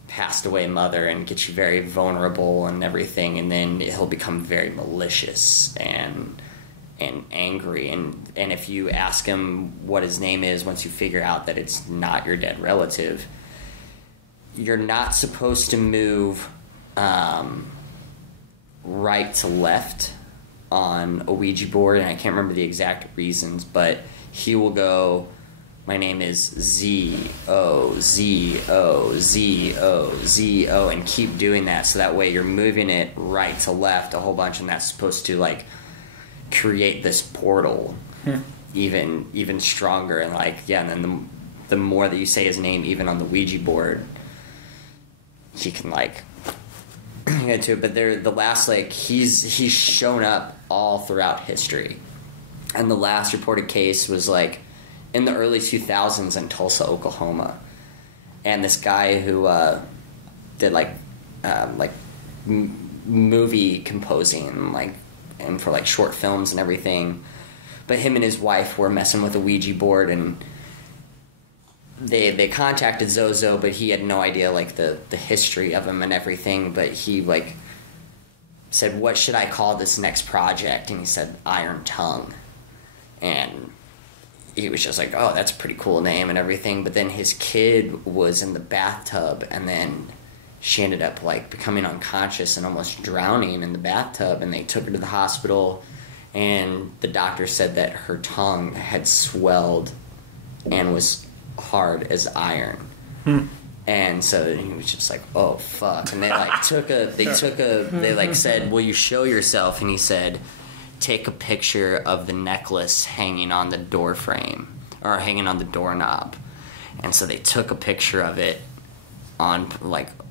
passed away mother and get you very vulnerable and everything, and then he'll become very malicious and angry, and if you ask him what his name is, once you figure out that it's not your dead relative, you're not supposed to move right to left on a Ouija board, and I can't remember the exact reasons, but he will go, my name is Z-O, Z-O, Z-O, Z-O, and keep doing that, so that way you're moving it right to left a whole bunch, and that's supposed to, like, create this portal even stronger, and, like, yeah, and then the more that you say his name, even on the Ouija board, he can, like, get to it. But the last, like, he's shown up all throughout history, and the last reported case was, like, in the early 2000s in Tulsa, Oklahoma, and this guy who did movie composing, and for, like, short films and everything, but him and his wife were messing with a Ouija board, and they contacted Zozo, but he had no idea, like, the history of him and everything, but he, like, said, what should I call this next project? And he said, Iron Tongue. And he was just like, oh, that's a pretty cool name and everything, but then his kid was in the bathtub, and then she ended up, like, becoming unconscious and almost drowning in the bathtub, and they took her to the hospital, and the doctor said that her tongue had swelled and was hard as iron. And so he was just like, oh, fuck. And they, like, they, like, said, will you show yourself? And he said, take a picture of the necklace hanging on the door frame, or hanging on the doorknob. And so they took a picture of it on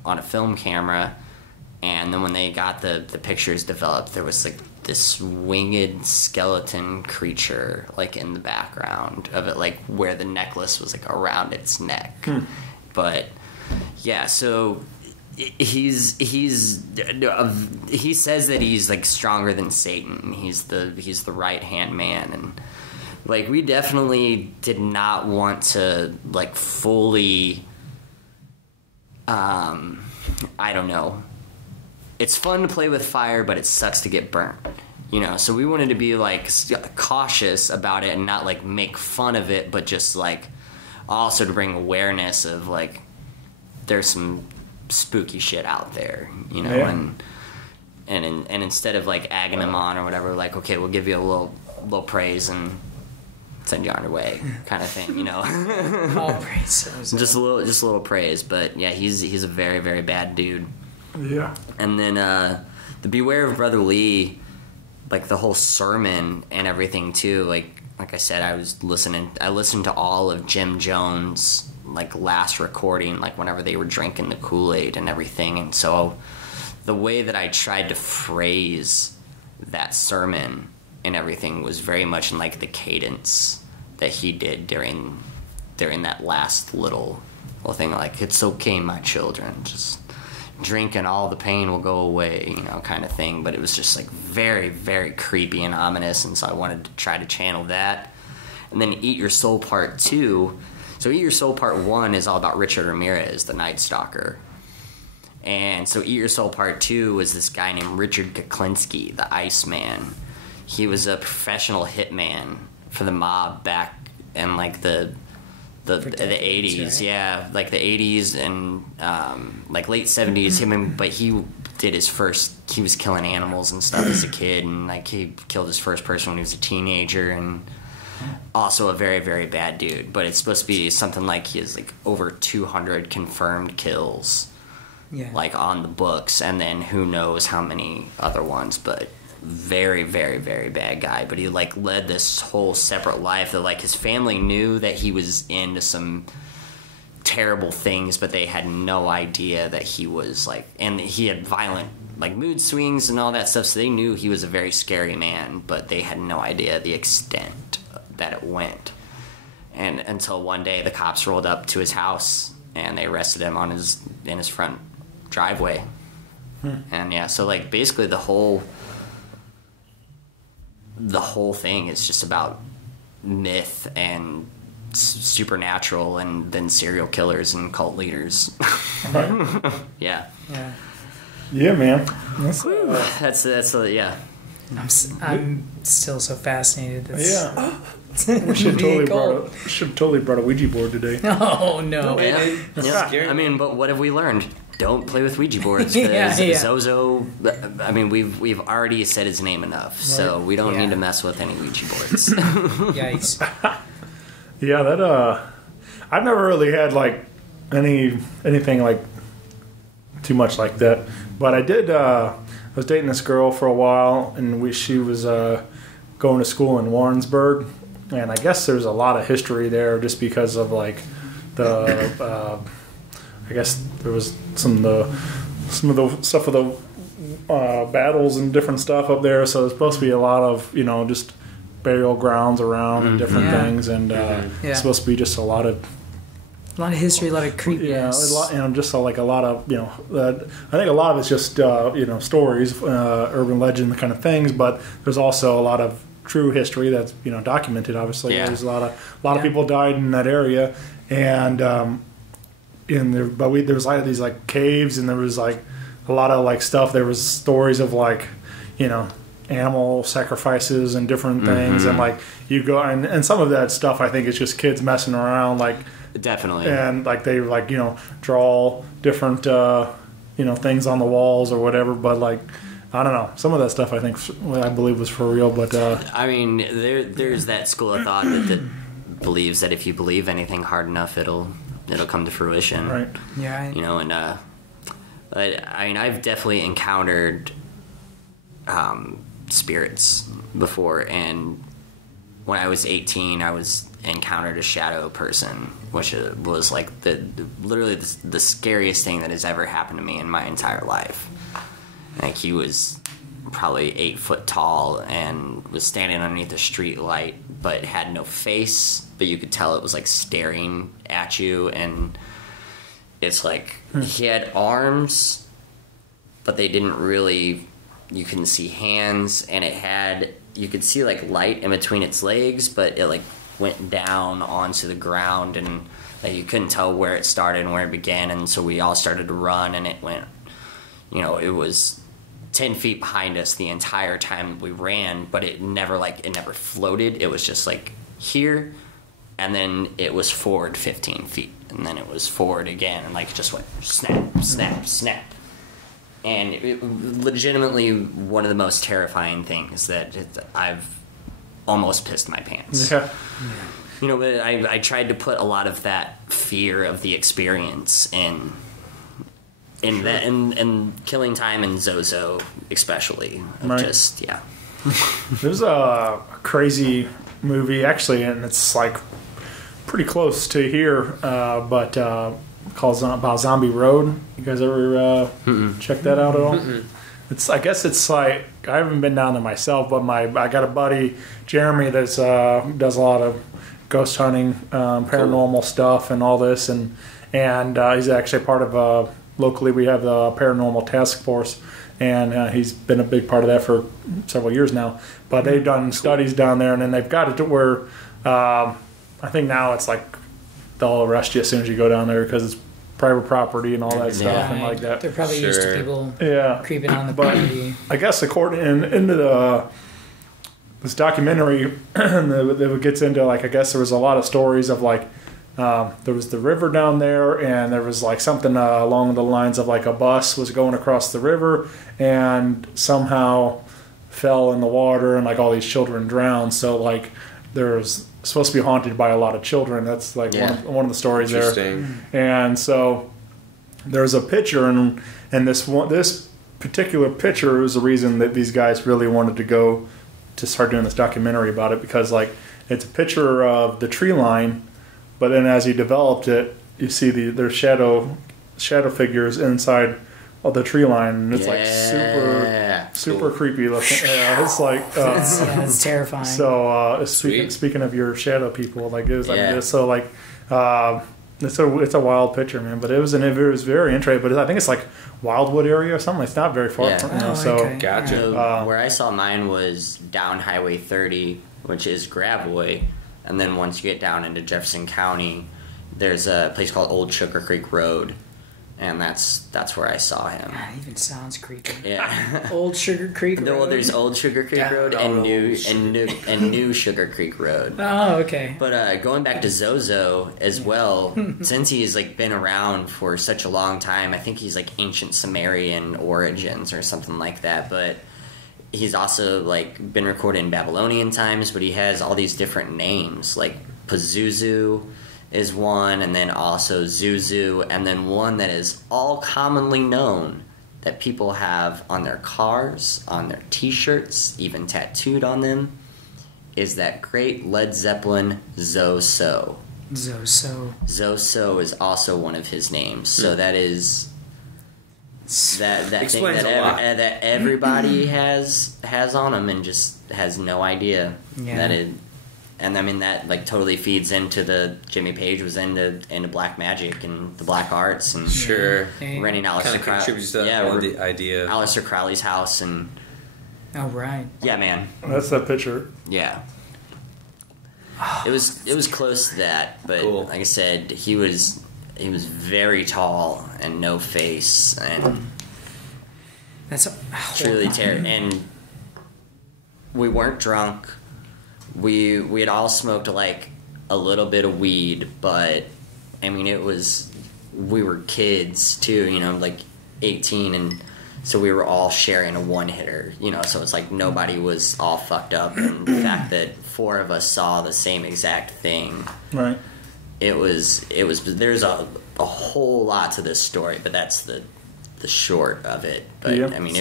a film camera, and then when they got the pictures developed, there was, like, this winged skeleton creature, like, in the background of it, like, where the necklace was, like, around its neck. But yeah, so he says that he's, like, stronger than Satan. He's the right hand man, and, like, we definitely did not want to, like, fully I don't know. It's fun to play with fire, but it sucks to get burnt, you know? So we wanted to be, like, cautious about it and not, like, make fun of it, but just, like, also to bring awareness of, like, there's some spooky shit out there, you know? Yeah. And instead of, like, egging them on or whatever, like, okay, we'll give you a little praise and send you on your way, kind of thing, you know? All praise. Just a little praise, but yeah, he's a very, very bad dude. Yeah. And then the Beware of Brother Lee, like, the whole sermon and everything too. Like I said, I listened to all of Jim Jones' like last recording, like whenever they were drinking the Kool-Aid and everything. And so the way that I tried to phrase that sermon and everything was very much in, like, the cadence that he did during that last little thing, like, it's okay, my children, just drink and all the pain will go away, you know, kind of thing. But it was just, like, very, very creepy and ominous, and so I wanted to try to channel that. And then Eat Your Soul Part 2. So Eat Your Soul Part 1 is all about Richard Ramirez, the Night Stalker. And so Eat Your Soul Part 2 was this guy named Richard Kuklinski, the Iceman. He was a professional hitman for the mob back in, like, the 80s, right? Yeah, like the 80s and like late 70s. But he did he was killing animals and stuff as a kid, and, like, he killed his first person when he was a teenager, and also a very, very bad dude. But it's supposed to be something like he has, like, over 200 confirmed kills Yeah. like on the books, and then who knows how many other ones, but very, very, very bad guy. But he like led this whole separate life that like his family knew that he was into some terrible things, but they had no idea that he was like, and he had violent like mood swings and all that stuff, so they knew he was a very scary man, but they had no idea the extent that it went. And until one day the cops rolled up to his house and they arrested him in his front driveway. And yeah, so like basically the whole thing is just about myth and supernatural, and then serial killers and cult leaders. Yeah. Yeah. Yeah, man. That's yeah. I'm still so fascinated. Yeah. We should totally brought a Ouija board today. Oh no! Yeah. I mean, but what have we learned? Don't play with Ouija boards, because Zozo. I mean, we've already said his name enough, so we don't need to mess with any Ouija boards. Yikes! Yeah, that I've never really had like anything like too much like that, but I did. I was dating this girl for a while, and she was going to school in Warrensburg, and I guess there's a lot of history there just because of like the. I guess there was some of the stuff with the battles and different stuff up there, so there's supposed to be a lot of just burial grounds around and different things, and it's supposed to be just a lot of history, a lot of creepiness. Just like a lot of I think a lot of it's just stories, urban legend kind of things, but there's also a lot of true history that's documented. Obviously, there's a lot of people died in that area, and there was a lot of these like caves, and there was like a lot of like stuff. There was stories of like animal sacrifices and different things, and like you go and some of that stuff I think is just kids messing around, like definitely, and like they like draw different things on the walls or whatever, but like I don't know, some of that stuff I believe was for real, but I mean there's that school of thought that believes that if you believe anything hard enough it'll come to fruition, right? Yeah, and but I mean I've definitely encountered spirits before, and when I was 18 I encountered a shadow person, which was like literally the scariest thing that has ever happened to me in my entire life. Like he was probably 8 foot tall and was standing underneath a street light, but had no face, but you could tell it was like staring at you, and it's like he had arms, but they didn't really, you couldn't see hands, and you could see like light in between its legs, but it like went down onto the ground, and like you couldn't tell where it started and where it began, and so we all started to run, and it went, it was 10 feet behind us the entire time we ran, but it never floated. It was just like here, and then it was forward 15 feet, and then it was forward again, and like just went snap, snap, snap. And it legitimately one of the most terrifying things that I've almost pissed my pants. Yeah. But I tried to put a lot of that fear of the experience in that, and Killing Time and Zozo especially. Right. Just There's a crazy movie actually, and it's like pretty close to here, but called about Zombie Road. You guys ever check that out at all? I guess it's like, I haven't been down there myself, but I got a buddy, Jeremy, that's does a lot of ghost hunting, paranormal stuff, and all this, and he's actually part of locally we have the paranormal task force, and he's been a big part of that for several years now. But they've done studies down there, and then they've got it to where I think now it's like they'll arrest you as soon as you go down there because it's private property and all that stuff and like that. They're probably used to people creeping on the but property. I guess according into this documentary, it gets into like, I guess there was a lot of stories of like there was the river down there, and there was like something along the lines of like a bus was going across the river and somehow fell in the water, and like all these children drowned. So like there's supposed to be haunted by a lot of children. That's like one of the stories there. And so there's a picture, and this particular picture was the reason that these guys really wanted to go to start doing this documentary about it, because like it's a picture of the tree line, but then as he developed it, you see there's shadow figures inside of the tree line, and it's like super creepy looking. Yeah, it's like it's terrifying. So speaking of your shadow people, like it's a wild picture, man. But it was very interesting. But I think it's like Wildwood area or something. It's not very far from okay. Gotcha. So where I saw mine was down Highway 30, which is Gravois, and then once you get down into Jefferson County, there's a place called Old Sugar Creek Road, and that's where I saw him. God, it even sounds creepy. Yeah. Old Sugar Creek Road. Well, there's Old Sugar Creek Road and New Sugar Creek Road. Oh, okay. But going back to Zozo as well, since he's like been around for such a long time, I think he's like ancient Sumerian origins or something like that. But he's also like been recorded in Babylonian times. But he has all these different names, like Pazuzu is one, and then also Zuzu, and then one that is all commonly known that people have on their cars, on their t-shirts, even tattooed on them, is that great Led Zeppelin Zoso. Zoso is also one of his names. So that is that thing that everybody has on them and just has no idea that it. And I mean that like totally feeds into the Jimmy Page was into black magic and the black arts and renting Aleister Crowley. Contributes to the idea. Aleister Crowley's house and. Oh right. Yeah, man. That's that picture. Yeah. It was close to that, but like I said, he was very tall and no face and that's truly terrible. And we weren't drunk. We had all smoked like a little bit of weed, but I mean we were kids too, like 18, and so we were all sharing a one hitter, so it's like nobody was all fucked up, and the fact that 4 of us saw the same exact thing, right? It was there's a whole lot to this story, but that's the short of it. But I mean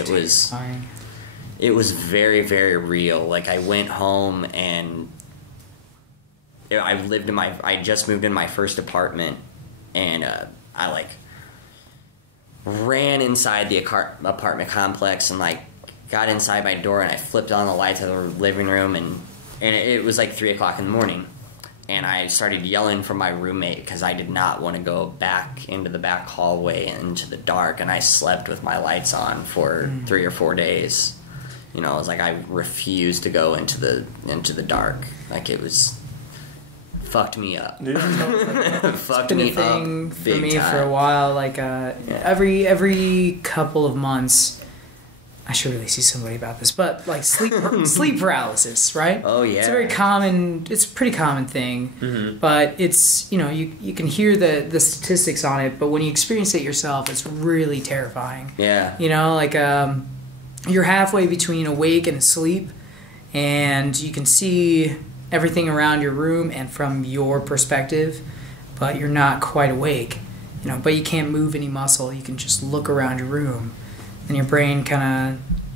it was very, very real. Like, I went home and I just moved in my first apartment, and I, like, ran inside the apartment complex and, like, got inside my door, and I flipped on the lights of the living room, and it was, like, 3 o'clock in the morning. And I started yelling for my roommate because I did not want to go back into the back hallway into the dark, and I slept with my lights on for 3 or 4 days. It was like I refused to go into the dark. Like, it was fucked me up. Fucked me up. It's been a thing for me for a while. Like every couple of months, I should really see somebody about this. But like sleep paralysis, right? Oh yeah, it's a pretty common thing. Mm-hmm. But it's you can hear the statistics on it, but when you experience it yourself, it's really terrifying. Yeah. You're halfway between awake and asleep, and you can see everything around your room and from your perspective, but you're not quite awake, but you can't move any muscle. You can just look around your room, and your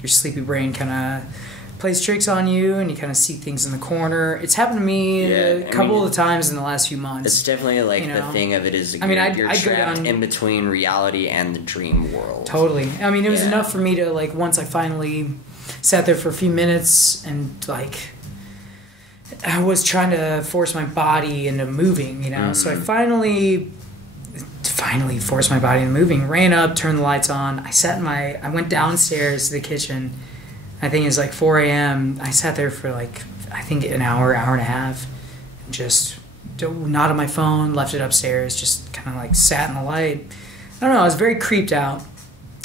sleepy brain kind of plays tricks on you, and you kind of see things in the corner. It's happened to me a couple of times in the last few months. It's definitely like the thing of it is you're trapped in between reality and the dream world. Totally. I mean, it was enough for me to, like, once I finally sat there for a few minutes and, like, I was trying to force my body into moving, Mm-hmm. So I finally forced my body into moving, ran up, turned the lights on. I went downstairs to the kitchen. I think it was like 4 a.m. I sat there for like, I think an hour and a half, and just not on my phone, left it upstairs, just kind of like sat in the light. I don't know, I was very creeped out.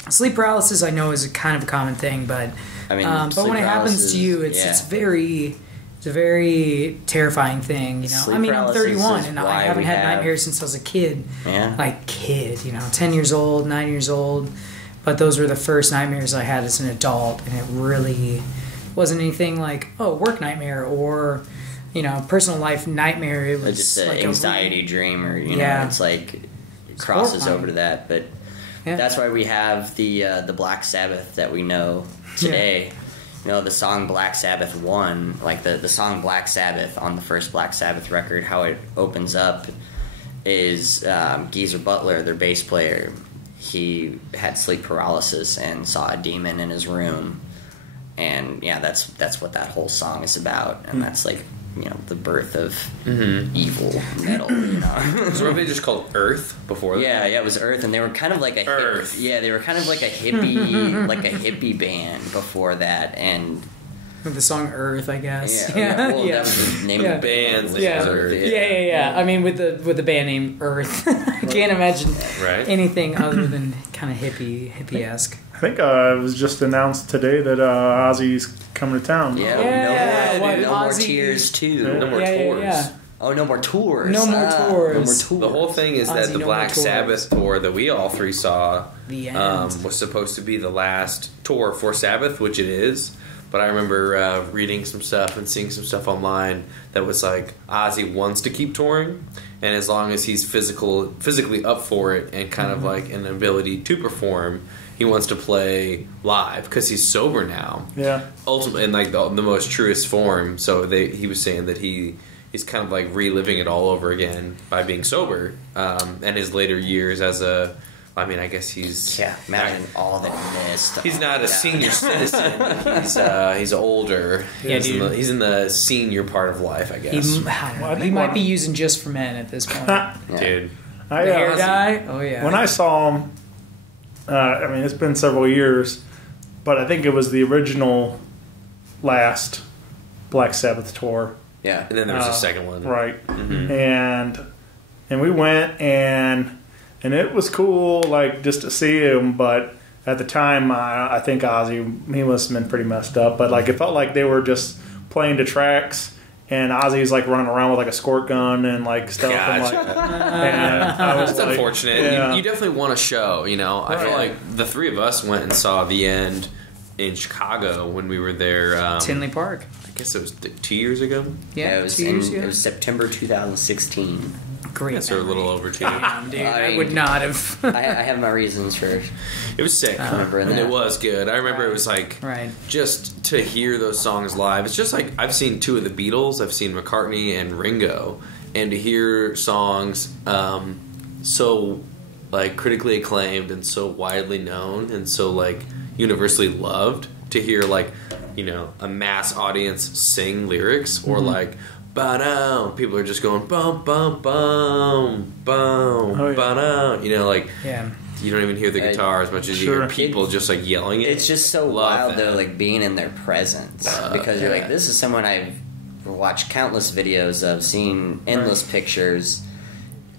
Sleep paralysis, I know, is a kind of a common thing, but but when it happens to you, it's a very terrifying thing, I mean, I'm 31 and I haven't had nightmares since I was a kid. Yeah. Like 10 years old, 9 years old. But those were the first nightmares I had as an adult, and it really wasn't anything like, work nightmare or, personal life nightmare. It was just an like anxiety dream, or it's like it crosses over to that. But Yeah. That's why we have the Black Sabbath that we know today. You know, the song Black Sabbath 1, like the song Black Sabbath on the first Black Sabbath record, how it opens up is Geezer Butler, their bass player. He had sleep paralysis and saw a demon in his room. And yeah, that's what that whole song is about. And that's like, you know, the birth of evil metal, you know. So were they just called Earth before that? Yeah, it was Earth, and they were kind of like a Earth. they were kind of like a hippie band before that, and With the song Earth, I guess. Well, that was the name of the band. Yeah. Yeah. I mean, with the band name Earth, I can't imagine anything other than kind of hippie-esque. I think it was just announced today that Ozzy's coming to town. No more Tears 2. No more tours. Yeah. Oh, no more tours. No more tours. The whole thing is that Ozzy, the no Black more tours. Sabbath tour that we all three saw The end. was supposed to be the last tour for Sabbath, which it is. But I remember reading some stuff and seeing some stuff online that was like Ozzy wants to keep touring, and as long as he's physically up for it and kind of like an ability to perform, he wants to play live because he's sober now. Yeah. Ultimately, in like the most truest form. So he was saying that he's kind of like reliving it all over again by being sober, and his later years as a. I mean, I guess he's... Yeah, imagine all that he missed. He's not a senior citizen. He's older. Yeah, He's in the senior part of life, I guess. He might be using Just for Men at this point. Dude. The hair dye? Oh, yeah. When I saw him, I mean, it's been several years, but I think it was the original last Black Sabbath tour. Yeah. And then there was a second one. Right. Mm-hmm. And we went, and it was cool, like, just to see him, but at the time, I think Ozzy, he must have been pretty messed up, but, like, it felt like they were just playing the tracks, and Ozzy's, like, running around with, like, a squirt gun and, like, stuff. Gotcha. And I was That's like, unfortunate. yeah. You definitely want a show, you know? I feel like the three of us went and saw The End in Chicago when we were there. Tinley Park. I guess it was 2 years ago. Yeah, it was 2 years ago. It was September 2016. Great. Yes, or a little over 2 years. Damn, dude, I would not have. I have my reasons for... It was sick, remembering and that. it was good. I remember it was like just to hear those songs live. It's just like I've seen two of the Beatles. I've seen McCartney and Ringo, and to hear songs so like critically acclaimed and so widely known and so like universally loved, to hear like, you know, a mass audience sing lyrics or like. Ba-dum. People are just going bum bum bum bum ba-dum. You know, like you don't even hear the guitar as much as you hear people just like yelling it. It's just so wild though, like being in their presence, because you're like, this is someone I've watched countless videos of, seen endless pictures,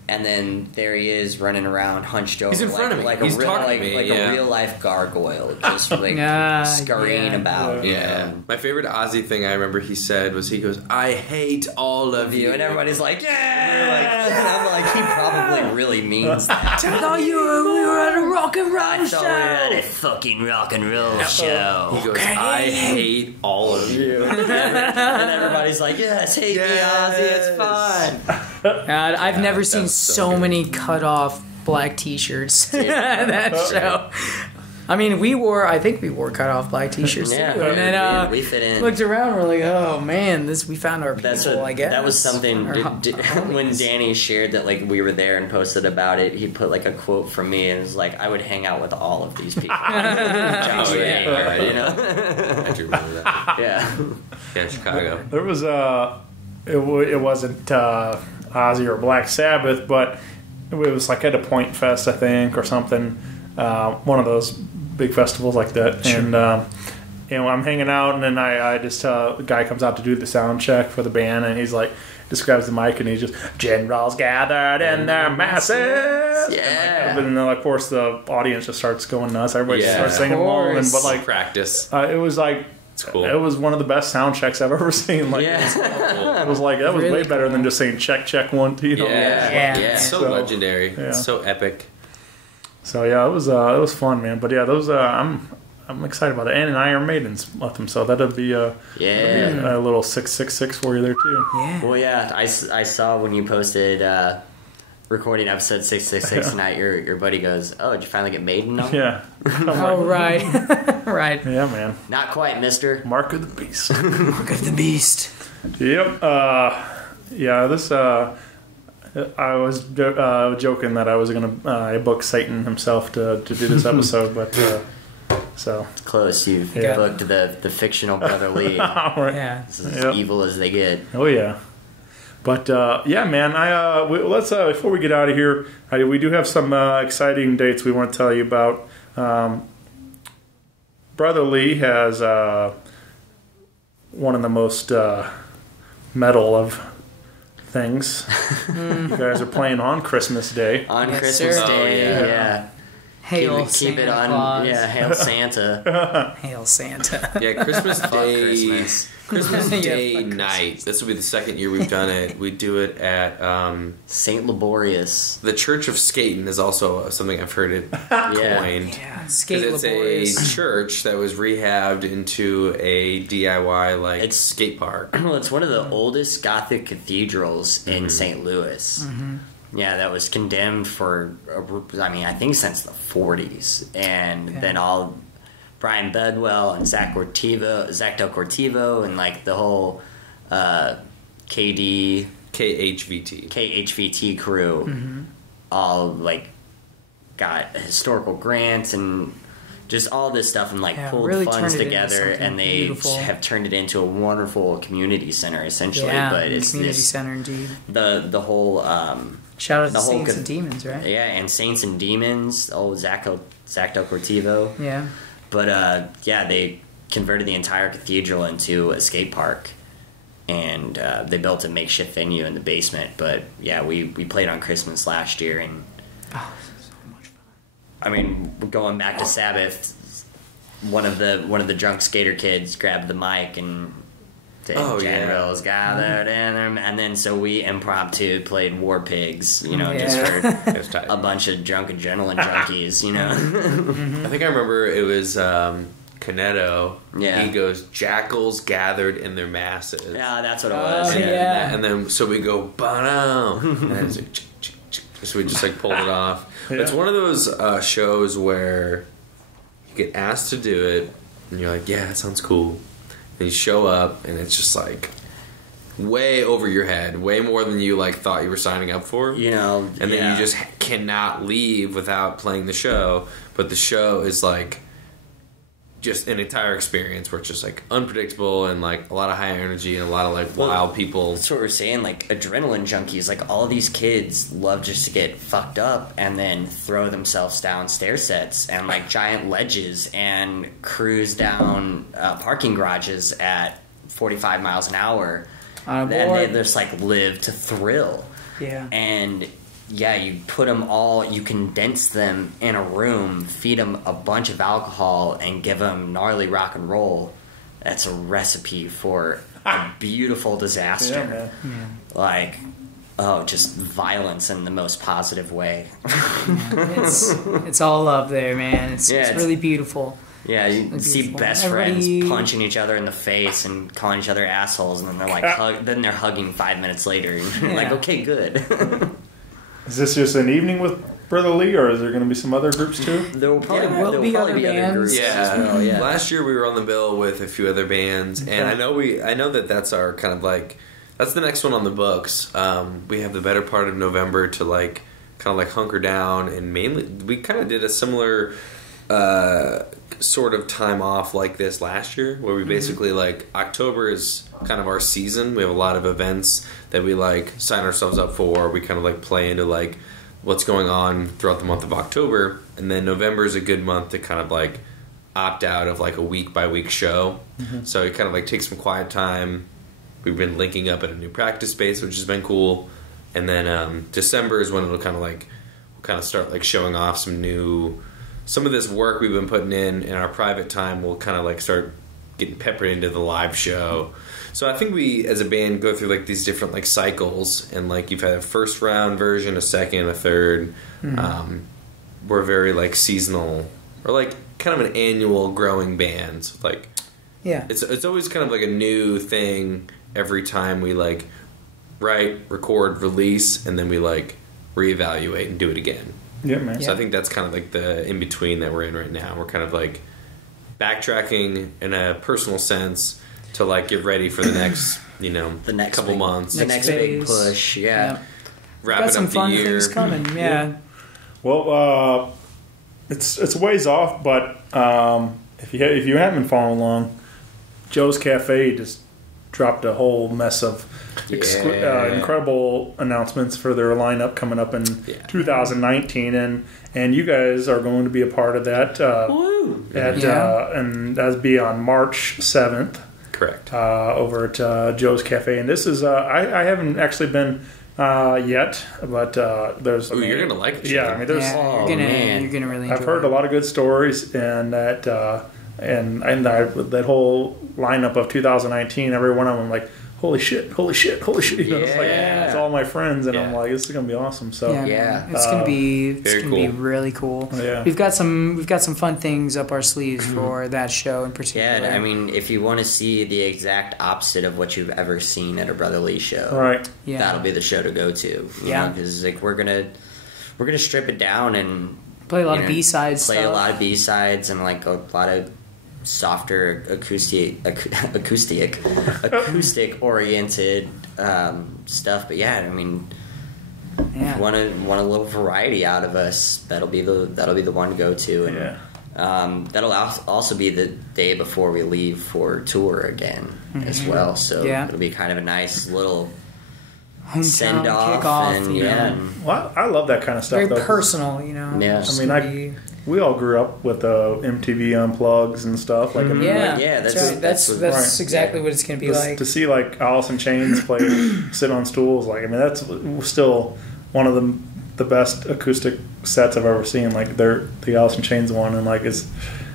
and then there he is running around hunched over. He's in front of me. Like He's a real, talking to me, a real life gargoyle, just like scurrying about. Yeah. My favorite Ozzy thing I remember he said was, he goes, "I hate all of you," and everybody's like, yeah. And I'm like, he probably really means that. I thought we were at a rock and roll show. We were at a fucking rock and roll show. He goes, "I hate all of you," and everybody's like, yes, hate me, Ozzy, it's fine. God, I've never seen so many cut off black t-shirts at that show. I mean, I think we wore cut off black t-shirts too. And then we fit in. Looked around, we're like, oh man, we found our people, I guess. That was something when Danny shared that, like, we were there and posted about it, he put like a quote from me and was like, I would hang out with all of these people. You know? I do remember that. Yeah, Chicago. There was it wasn't Ozzy or Black Sabbath, but it was like at a Point Fest, I think, or something. One of those big festivals like that. Sure. And you know, I'm hanging out, and then I just the guy comes out to do the sound check for the band, and he's like, just grabs the mic and he's just, "Generals gathered in their masses." Yeah. And then of course the audience just starts going nuts. Everybody starts singing along, but like practice. It was like. It's cool. It was one of the best sound checks I've ever seen. Like, it was like, that was way better than just saying check 1, 2. You know? It's so legendary. Yeah. It's so epic. So yeah, it was fun, man. But yeah, those I'm excited about it. And Iron Maiden's left them, so that'll be a little 666 for you there too. Yeah. Well, yeah, I saw when you posted recording episode 666 tonight, your buddy goes, "Oh, did you finally get Maiden number?" Yeah. Oh, right. Right. Yeah, man. Not quite, mister. Mark of the Beast. Mark of the Beast. Yep. Yeah, this, I was joking that I was going to book Satan himself to do this episode, but, so. Close. You've Yeah. booked the fictional Brother Lee. Right. Yeah. This is Yep. as evil as they get. Oh, yeah. But, yeah, man, let's, before we get out of here, we do have some exciting dates we want to tell you about. Brother Lee has one of the most metal of things. You guys are playing on Christmas Day. On Yes, Christmas sir. Day, Oh, yeah. Hail Keep Santa it on. Claus. Yeah, Hail Santa. Hail Santa. Yeah, Christmas Fuck Day. Christmas. Christmas Yeah, Day fuck night. This will be the second year we've done it. We do it at St.Laborious. the Church of Skatan is also something I've heard it Yeah. coined. Yeah. Because Skate it's Laborious. a church that was rehabbed into a DIY It's- skate park. Well, it's one of the oldest Gothic cathedrals in St. Louis. Yeah, that was condemned for, I think since the 40s. And then all Brian Bedwell and Zach Del Cortivo and like the whole KHVT crew all like got historical grants and just all this stuff and like Yeah, pulled really funds turned it into together something and they beautiful. have turned it into a wonderful community center essentially. Yeah, But it's community this, center indeed. the whole Shout out to the whole Saints co- and Demons, right? yeah, and Saints and Demons, old Zach Del Cortivo. Yeah. But yeah, they converted the entire cathedral into a skate park, and they built a makeshift venue in the basement. But yeah, we played on Christmas last year, and Oh, so much fun. I mean, going back to Sabbath, one of the drunk skater kids grabbed the mic and. Generals gathered in them, and then so we impromptu played War Pigs, just for It was tight. a bunch of drunk adrenaline junkies, I think I remember it was Canetto. Yeah. He goes, "Jackals gathered in their masses." Yeah, that's what it was. Oh, yeah. And then so we go, "Bono," and then it's like, so we just like pulled it off. Yeah. It's one of those shows where you get asked to do it, and you're like, "Yeah, that sounds cool." And you show up, and it's just like way over your head, way more than you like thought you were signing up for. And then yeah. you just cannot leave without playing the show. But the show is like just an entire experience where it's just like unpredictable and like a lot of high energy and a lot of like wild people. That's what we're saying, like adrenaline junkies. Like all these kids love just to get fucked up and then throw themselves down stair sets and like giant ledges and cruise down parking garages at 45 miles an hour. On a And board. they just like live to thrill. Yeah. And yeah, you put them all, you condense them in a room, feed them a bunch of alcohol, and give them gnarly rock and roll. That's a recipe for a beautiful disaster. Yeah, man. Like, just violence in the most positive way. It's all love there, man. It's Yeah, really beautiful. Yeah, you It's see beautiful. best Everybody- friends punching each other in the face and calling each other assholes, and then they're like, then they're hugging 5 minutes later. And you're like, Yeah. okay, good. Is this just an evening with Brother Lee, or is there going to be some other groups too? There will probably, there will be other other bands. groups Yeah. as well. Yeah. Last year we were on the bill with a few other bands, and I know that that's our kind of like that's the next one on the books. We have the better part of November to like kind of like hunker down, and mainly we kind of did a similar sort of time off like this last year, where we basically like October is kind of our season. We have a lot of events that we like sign ourselves up for. We kind of like play into like what's going on throughout the month of October, and then November is a good month to kind of like opt out of like a week by week show. So we kind of like take some quiet time. We've been linking up at a new practice space, which has been cool. And then December is when it'll kind of like we'll kind of start like showing off some of this work we've been putting in our private time. We'll kind of like start getting peppered into the live show. So I think we as a band go through like these different like cycles, and like you've had a first round version, a second, a third. We're very like seasonal or like kind of an annual growing band. So, like Yeah. it's always kind of like a new thing every time we like write, record, release, and then we like reevaluate and do it again. Yeah, man. So I think that's kind of like the in between that we're in right now. We're kind of like backtracking in a personal sense to like get ready for the next, the next couple big, months. the next big phase. push. Yeah. Wrapping Got some up the fun year. things coming. Yeah. Well, it's a ways off, but if you haven't been following along, Joe's Cafe just dropped a whole mess of incredible announcements for their lineup coming up in 2019, and you guys are going to be a part of that. And that'll be on March 7th. Correct. Over at Joe's Cafe, and this is I haven't actually been yet, but there's. You're gonna like it. Yeah, I mean, there's. You're gonna really. I've heard a lot of good stories, and that that whole lineup of 2019, every one of them, like, holy shit. You know, it's like it's all my friends, and I'm like, this is gonna be awesome. So it's gonna be be really cool. Yeah. We've got some fun things up our sleeves for that show in particular. Yeah, I mean, if you want to see the exact opposite of what you've ever seen at a Brotherly show, right? Yeah, that'll be the show to go to. Because like we're gonna strip it down and play a lot of B-sides. Play a lot of B-sides and like a lot of softer acoustic oriented stuff. But yeah, I mean, if you want a little variety out of us, that'll be the one to go to. And that'll also be the day before we leave for tour again as well. So it'll be kind of a nice little send off and well, I love that kind of stuff. Very personal, you know. Yeah, I mean, we all grew up with MTV Unplugs and stuff. Like, that's exactly what it's going to be like. To see like Alice in Chains play, sit on stools. Like, I mean, that's still one of the best acoustic sets I've ever seen. Like, the Alice in Chains one, and like it's.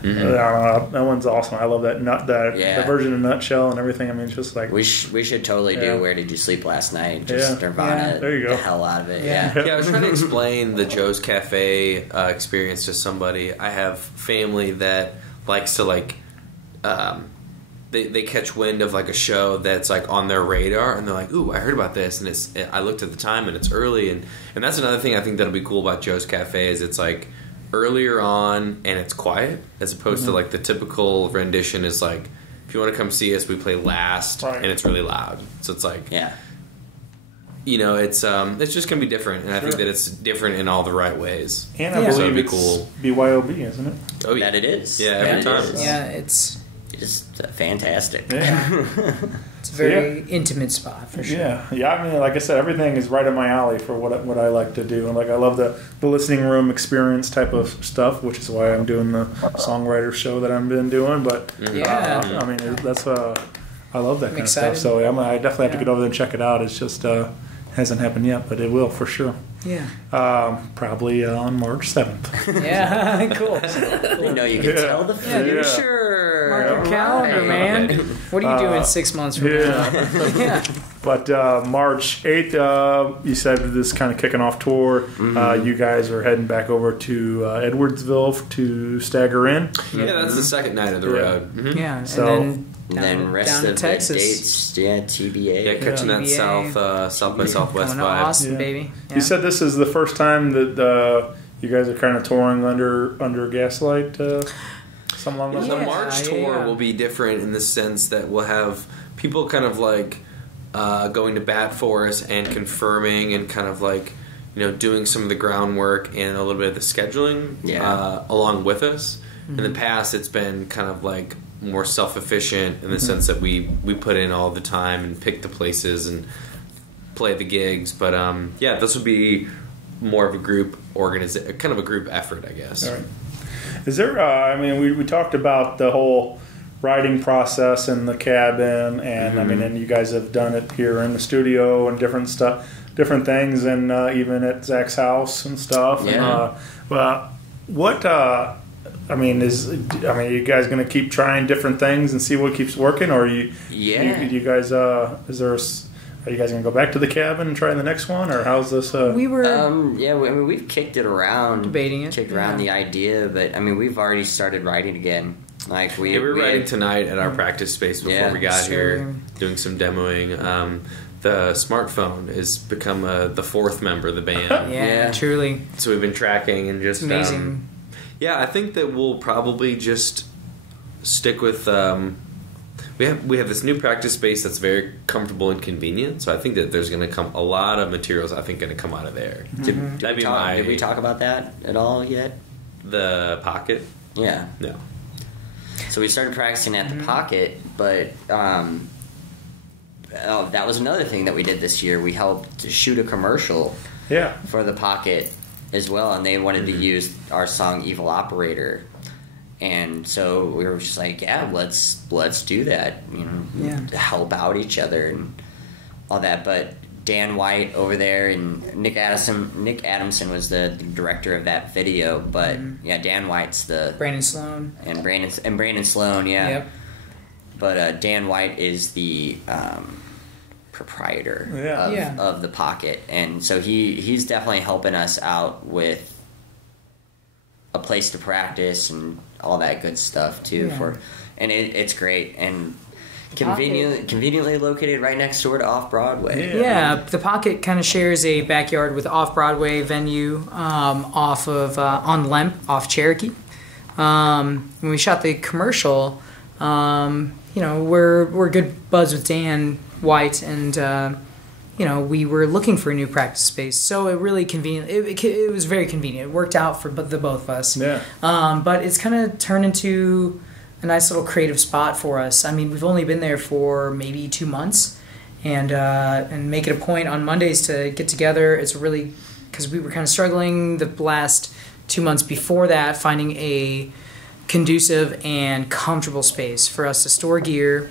I don't know, that one's awesome. I love that the version of Nutshell and everything. I mean, it's just like we should totally do Where Did You Sleep Last Night? Just Nirvana there you go. The hell out of it. Yeah, I was trying to explain the Joe's Cafe experience to somebody. I have family that likes to like they catch wind of like a show that's like on their radar, and they're like, "Ooh, I heard about this," and I looked at the time and it's early, and that's another thing I think that'll be cool about Joe's Cafe is it's like earlier on and it's quiet as opposed to like the typical rendition is like, if you want to come see us, we play last and it's really loud. So it's like you know, it's just gonna be different, and I think that it's different in all the right ways. And I believe it's cool. BYOB, isn't it? Oh yeah, that it is. Yeah, every time. Yeah, it's fantastic. Yeah. It's a very intimate spot for sure. Yeah. I mean, like I said, everything is right up my alley for what I like to do, and like I love the listening room experience type of stuff, which is why I'm doing the songwriter show that I've been doing. But I mean, that's I love that kind of stuff. So I definitely have to get over there and check it out. It's just hasn't happened yet, but it will for sure. Yeah. Probably on March 7th. Yeah, cool. You know, you can tell the future. Mark your calendar, man. What are you doing 6 months from now? But March 8th, you said this kind of kicking off tour. You guys are heading back over to Edwardsville to Stagger Inn. Yeah, that's the second night of the road. Yeah, and so then rest of the dates, TBA. Yeah, catching that south by southwest vibe. Austin, baby. Yeah. You said this is the first time that you guys are kind of touring under Gaslight. Something along those lines. The March tour will be different in the sense that we'll have people kind of like going to bat for us and confirming and kind of like, you know, doing some of the groundwork and a little bit of the scheduling along with us. In the past, it's been kind of like more self-efficient in the sense that we put in all the time and pick the places and play the gigs. But this would be more of a group kind of a group effort, I guess. All right. Is there? I mean, we talked about the whole writing process in the cabin, and I mean, and you guys have done it here in the studio and different different things, and even at Zach's house and stuff. Yeah. What? I mean, you guys going to keep trying different things and see what keeps working, or you guys? Are you guys going to go back to the cabin and try the next one, or how's this? We were. I mean, we've kicked it around, debating it, kicked around the idea, but I mean, we've already started writing again. Like We were writing had- tonight at our practice space before Yeah, we got sure. here, doing some demoing. The smartphone has become the fourth member of the band. Yeah, truly. So we've been tracking and just Amazing. yeah, I think that we'll probably just stick with. We have this new practice space that's very comfortable and convenient. So I think that there's going to come a lot of materials. I think going to come out of there. That'd be my. Did we talk about that at all yet? The pocket? Yeah. No. So we started practicing at the Pocket, but that was another thing that we did this year. We helped shoot a commercial Yeah. for the Pocket as well, and they wanted to use our song "Evil Operator," and so we were just like, "Yeah, let's do that." You know, to help out each other and all that. But Dan White over there and Nick Adamson was the director of that video. But yeah, Dan White's the Brandon Sloan. and Brandon Sloan, yeah. Yep. But Dan White is the proprietor of the Pocket, and so he's definitely helping us out with a place to practice and all that good stuff too. Yeah. It's great and conveniently located right next door to Off Broadway. Yeah, the Pocket kind of shares a backyard with Off-Broadway venue off of on Lemp, off Cherokee. When we shot the commercial, we're good buds with Dan White, and we were looking for a new practice space, so it really convenient. It was very convenient. It worked out for the both of us. Yeah. But it's kind of turned into a nice little creative spot for us. I mean, we've only been there for maybe 2 months, and make it a point on Mondays to get together. It's really because we were kind of struggling the last 2 months before that, finding a conducive and comfortable space for us to store gear,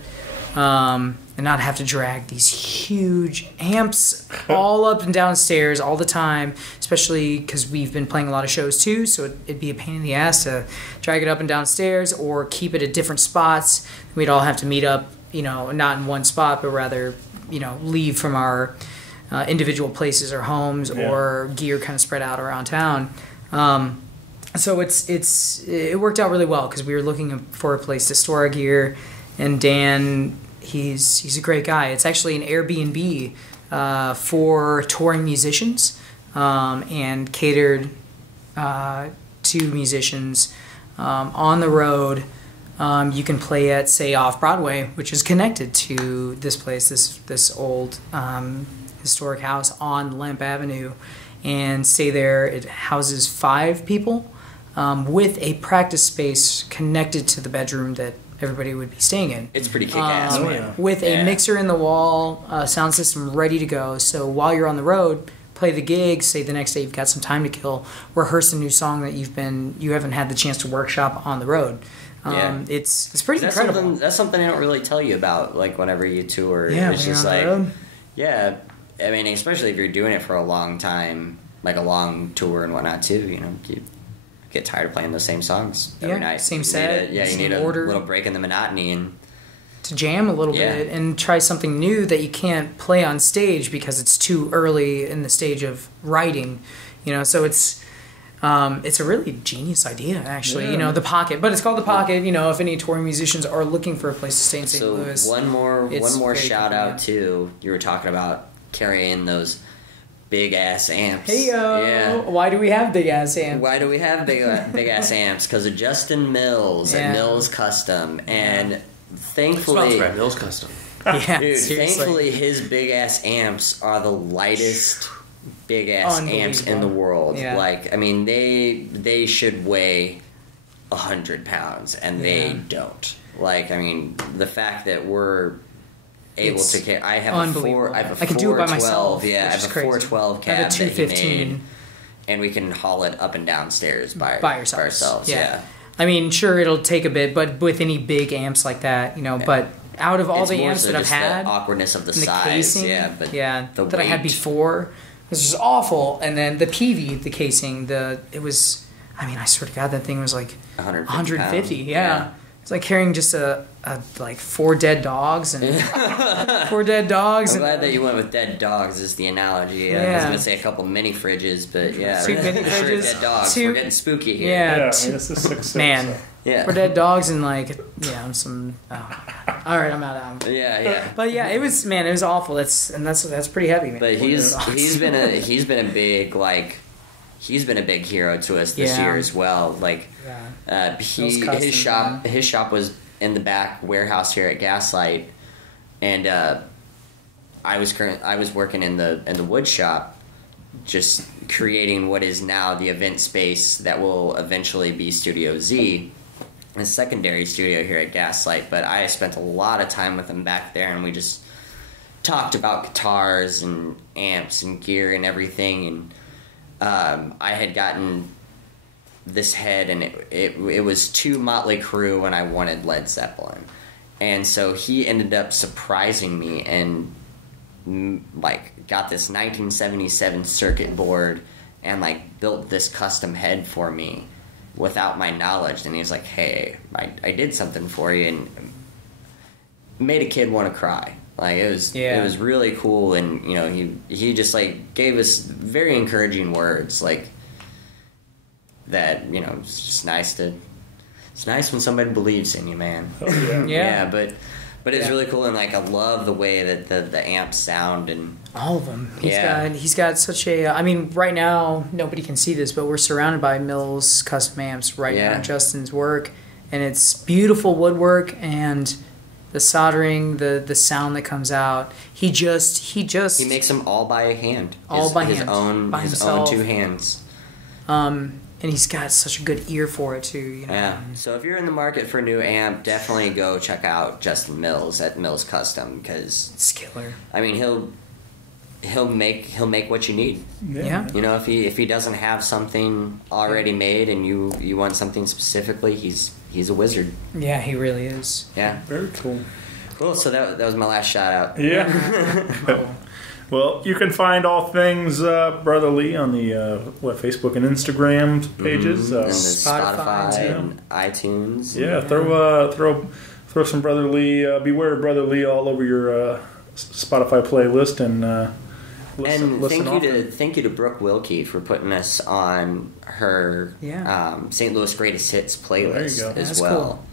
and not have to drag these huge amps all up and down stairs all the time, especially because we've been playing a lot of shows too, so it'd be a pain in the ass to drag it up and down stairs or keep it at different spots. We'd all have to meet up, not in one spot, but rather, leave from our individual places or homes, or gear kind of spread out around town. So it worked out really well because we were looking for a place to store our gear, and Dan, he's a great guy. It's actually an Airbnb for touring musicians, and catered to musicians on the road. You can play at, say, Off Broadway, which is connected to this place, this old historic house on Lemp Avenue, and stay there. It houses 5 people. With a practice space connected to the bedroom that everybody would be staying in. It's pretty kick-ass, man. With a mixer in the wall, sound system ready to go. So while you're on the road, play the gig, say the next day you've got some time to kill, rehearse a new song that you haven't had the chance to workship on the road. It's pretty incredible. That's something I don't really tell you about, like, whenever you tour. Yeah, it's when just you're on like, the road. yeah, I mean, especially if you're doing it for a long time, like a long tour and whatnot too, you get tired of playing those same songs every night. Same set, you same need a order. little break in the monotony and to jam a little bit and try something new that you can't play on stage because it's too early in the stage of writing. So it's a really genius idea, actually. The Pocket, but it's called the Pocket. If any touring musicians are looking for a place to stay in St. Louis, one more shout out too. You were talking about carrying those big ass amps. Hey-o. Yeah. Why do we have big ass amps? Why do we have big ass amps? Because of Justin Mills at Mills Custom, and thankfully, Sponsored by Mills Custom. Yeah, dude, seriously. thankfully his big ass amps are the lightest big ass amps in the world. Yeah. Like, I mean, they should weigh 100 pounds, and they don't. Like, I mean, the fact that we're able to carry. I have a 412. I can do it by myself. Yeah, I have a 412 cab I have a that he 215. made, and we can haul it up and down stairs by ourselves. Yeah. I mean, sure, it'll take a bit, but with any big amps like that, but out of all the amps that I've had, the awkwardness of the and the size, casing, that I had before, was just awful. And then the PV, the casing, I swear to God, that thing was like 150. Yeah. It's like carrying just like 4 dead dogs and 4 dead dogs. I'm glad that you went with dead dogs as the analogy. I was going to say a couple mini fridges, but 2 mini fridges. Dead dogs. We're getting spooky here. Yeah. This is 6'6". Man, Yeah. For dead dogs and like some. Oh. All right, I'm out. Yeah. But yeah, it was awful. That's pretty heavy, man. But he's been a big he's been a big hero to us this year as well. Like his shop was in the back warehouse here at Gaslight, and I was working in the wood shop, just creating what is now the event space that will eventually be Studio Z, a secondary studio here at Gaslight. But I spent a lot of time with him back there, and we just talked about guitars and amps and gear and everything. And I had gotten this head, and it was too Motley Crue when I wanted Led Zeppelin. And so he ended up surprising me and got this 1977 circuit board and built this custom head for me without my knowledge. And he was like, hey, I did something for you, and made a kid want to cry. It was really cool. And he just gave us very encouraging words that it's just nice when somebody believes in you, man. Oh, yeah. But it's really cool, and I love the way that the amps sound and all of them. He's got such a. I mean, right now nobody can see this, but we're surrounded by Mills custom amps right now. Justin's work, and it's beautiful woodwork and the soldering, the sound that comes out. He makes them all by hand. His own two hands. And he's got such a good ear for it too. Yeah. So if you're in the market for a new amp, definitely go check out Justin Mills at Mills Custom, because it's killer. I mean, he'll make what you need. Yeah. If he doesn't have something already made and you want something specifically, he's a wizard. Yeah, he really is. Yeah. Very cool. Cool. So that was my last shout out. Yeah. Cool. Well, you can find all things Brother Lee on the Facebook and Instagram pages, and the Spotify and iTunes. Yeah, throw some Brother Lee. Beware of Brother Lee all over your Spotify playlist, and listen. Thank you to Brooke Wilkie for putting us on her St. Louis Greatest Hits playlist as well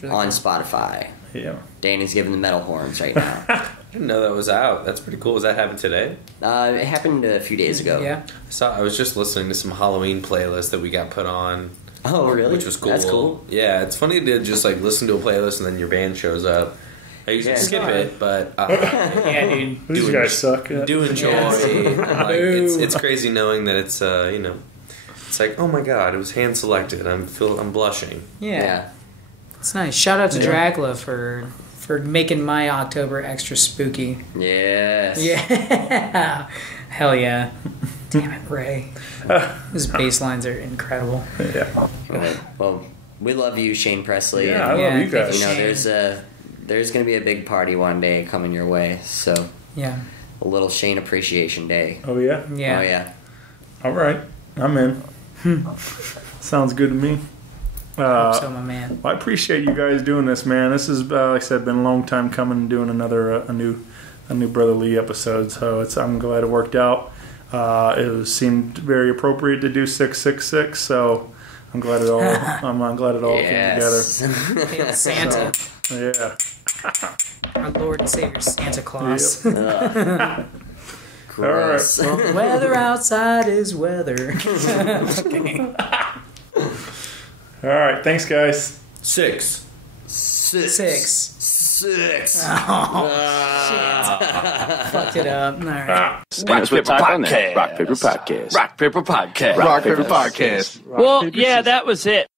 really on Spotify. Yeah, Danny's giving the metal horns right now. I didn't know that was out. That's pretty cool. Was that happened today? It happened a few days ago. Yeah. I was just listening to some Halloween playlist that we got put on. Oh, really? Which was cool. That's cool. Yeah, it's funny to just listen to a playlist and then your band shows up. I usually skip it, but yeah, dude. These guys suck. Do enjoy. It's crazy knowing that it's it's like, oh my god, it was hand selected. I'm blushing. Yeah. It's nice. Shout out to Dracula for making my October extra spooky. Yes. Yeah. Hell yeah. Damn it, Ray. His bass lines are incredible. Yeah. Well, we love you, Shane Presley. Yeah, I love you guys. There's going to be a big party one day coming your way. So yeah, a little Shane Appreciation Day. Oh yeah. Yeah. Oh yeah. All right, I'm in. Sounds good to me. So, my man. Well, I appreciate you guys doing this, man. This has, like I said, been a long time coming, doing another a new Brother Lee episode. So I'm glad it worked out. It seemed very appropriate to do 666. So I'm glad it all came together. Hail Santa. So, yeah. Our Lord and Savior Santa Claus. Yep. All right. Well, weather outside is weather. Okay. All right, thanks, guys. 6. Oh, shit. Fucked it up. All right. Rock Paper Podcast. Rock Paper Podcast. Rock Paper Podcast. Rock Paper Podcast. Well, yeah, that was it.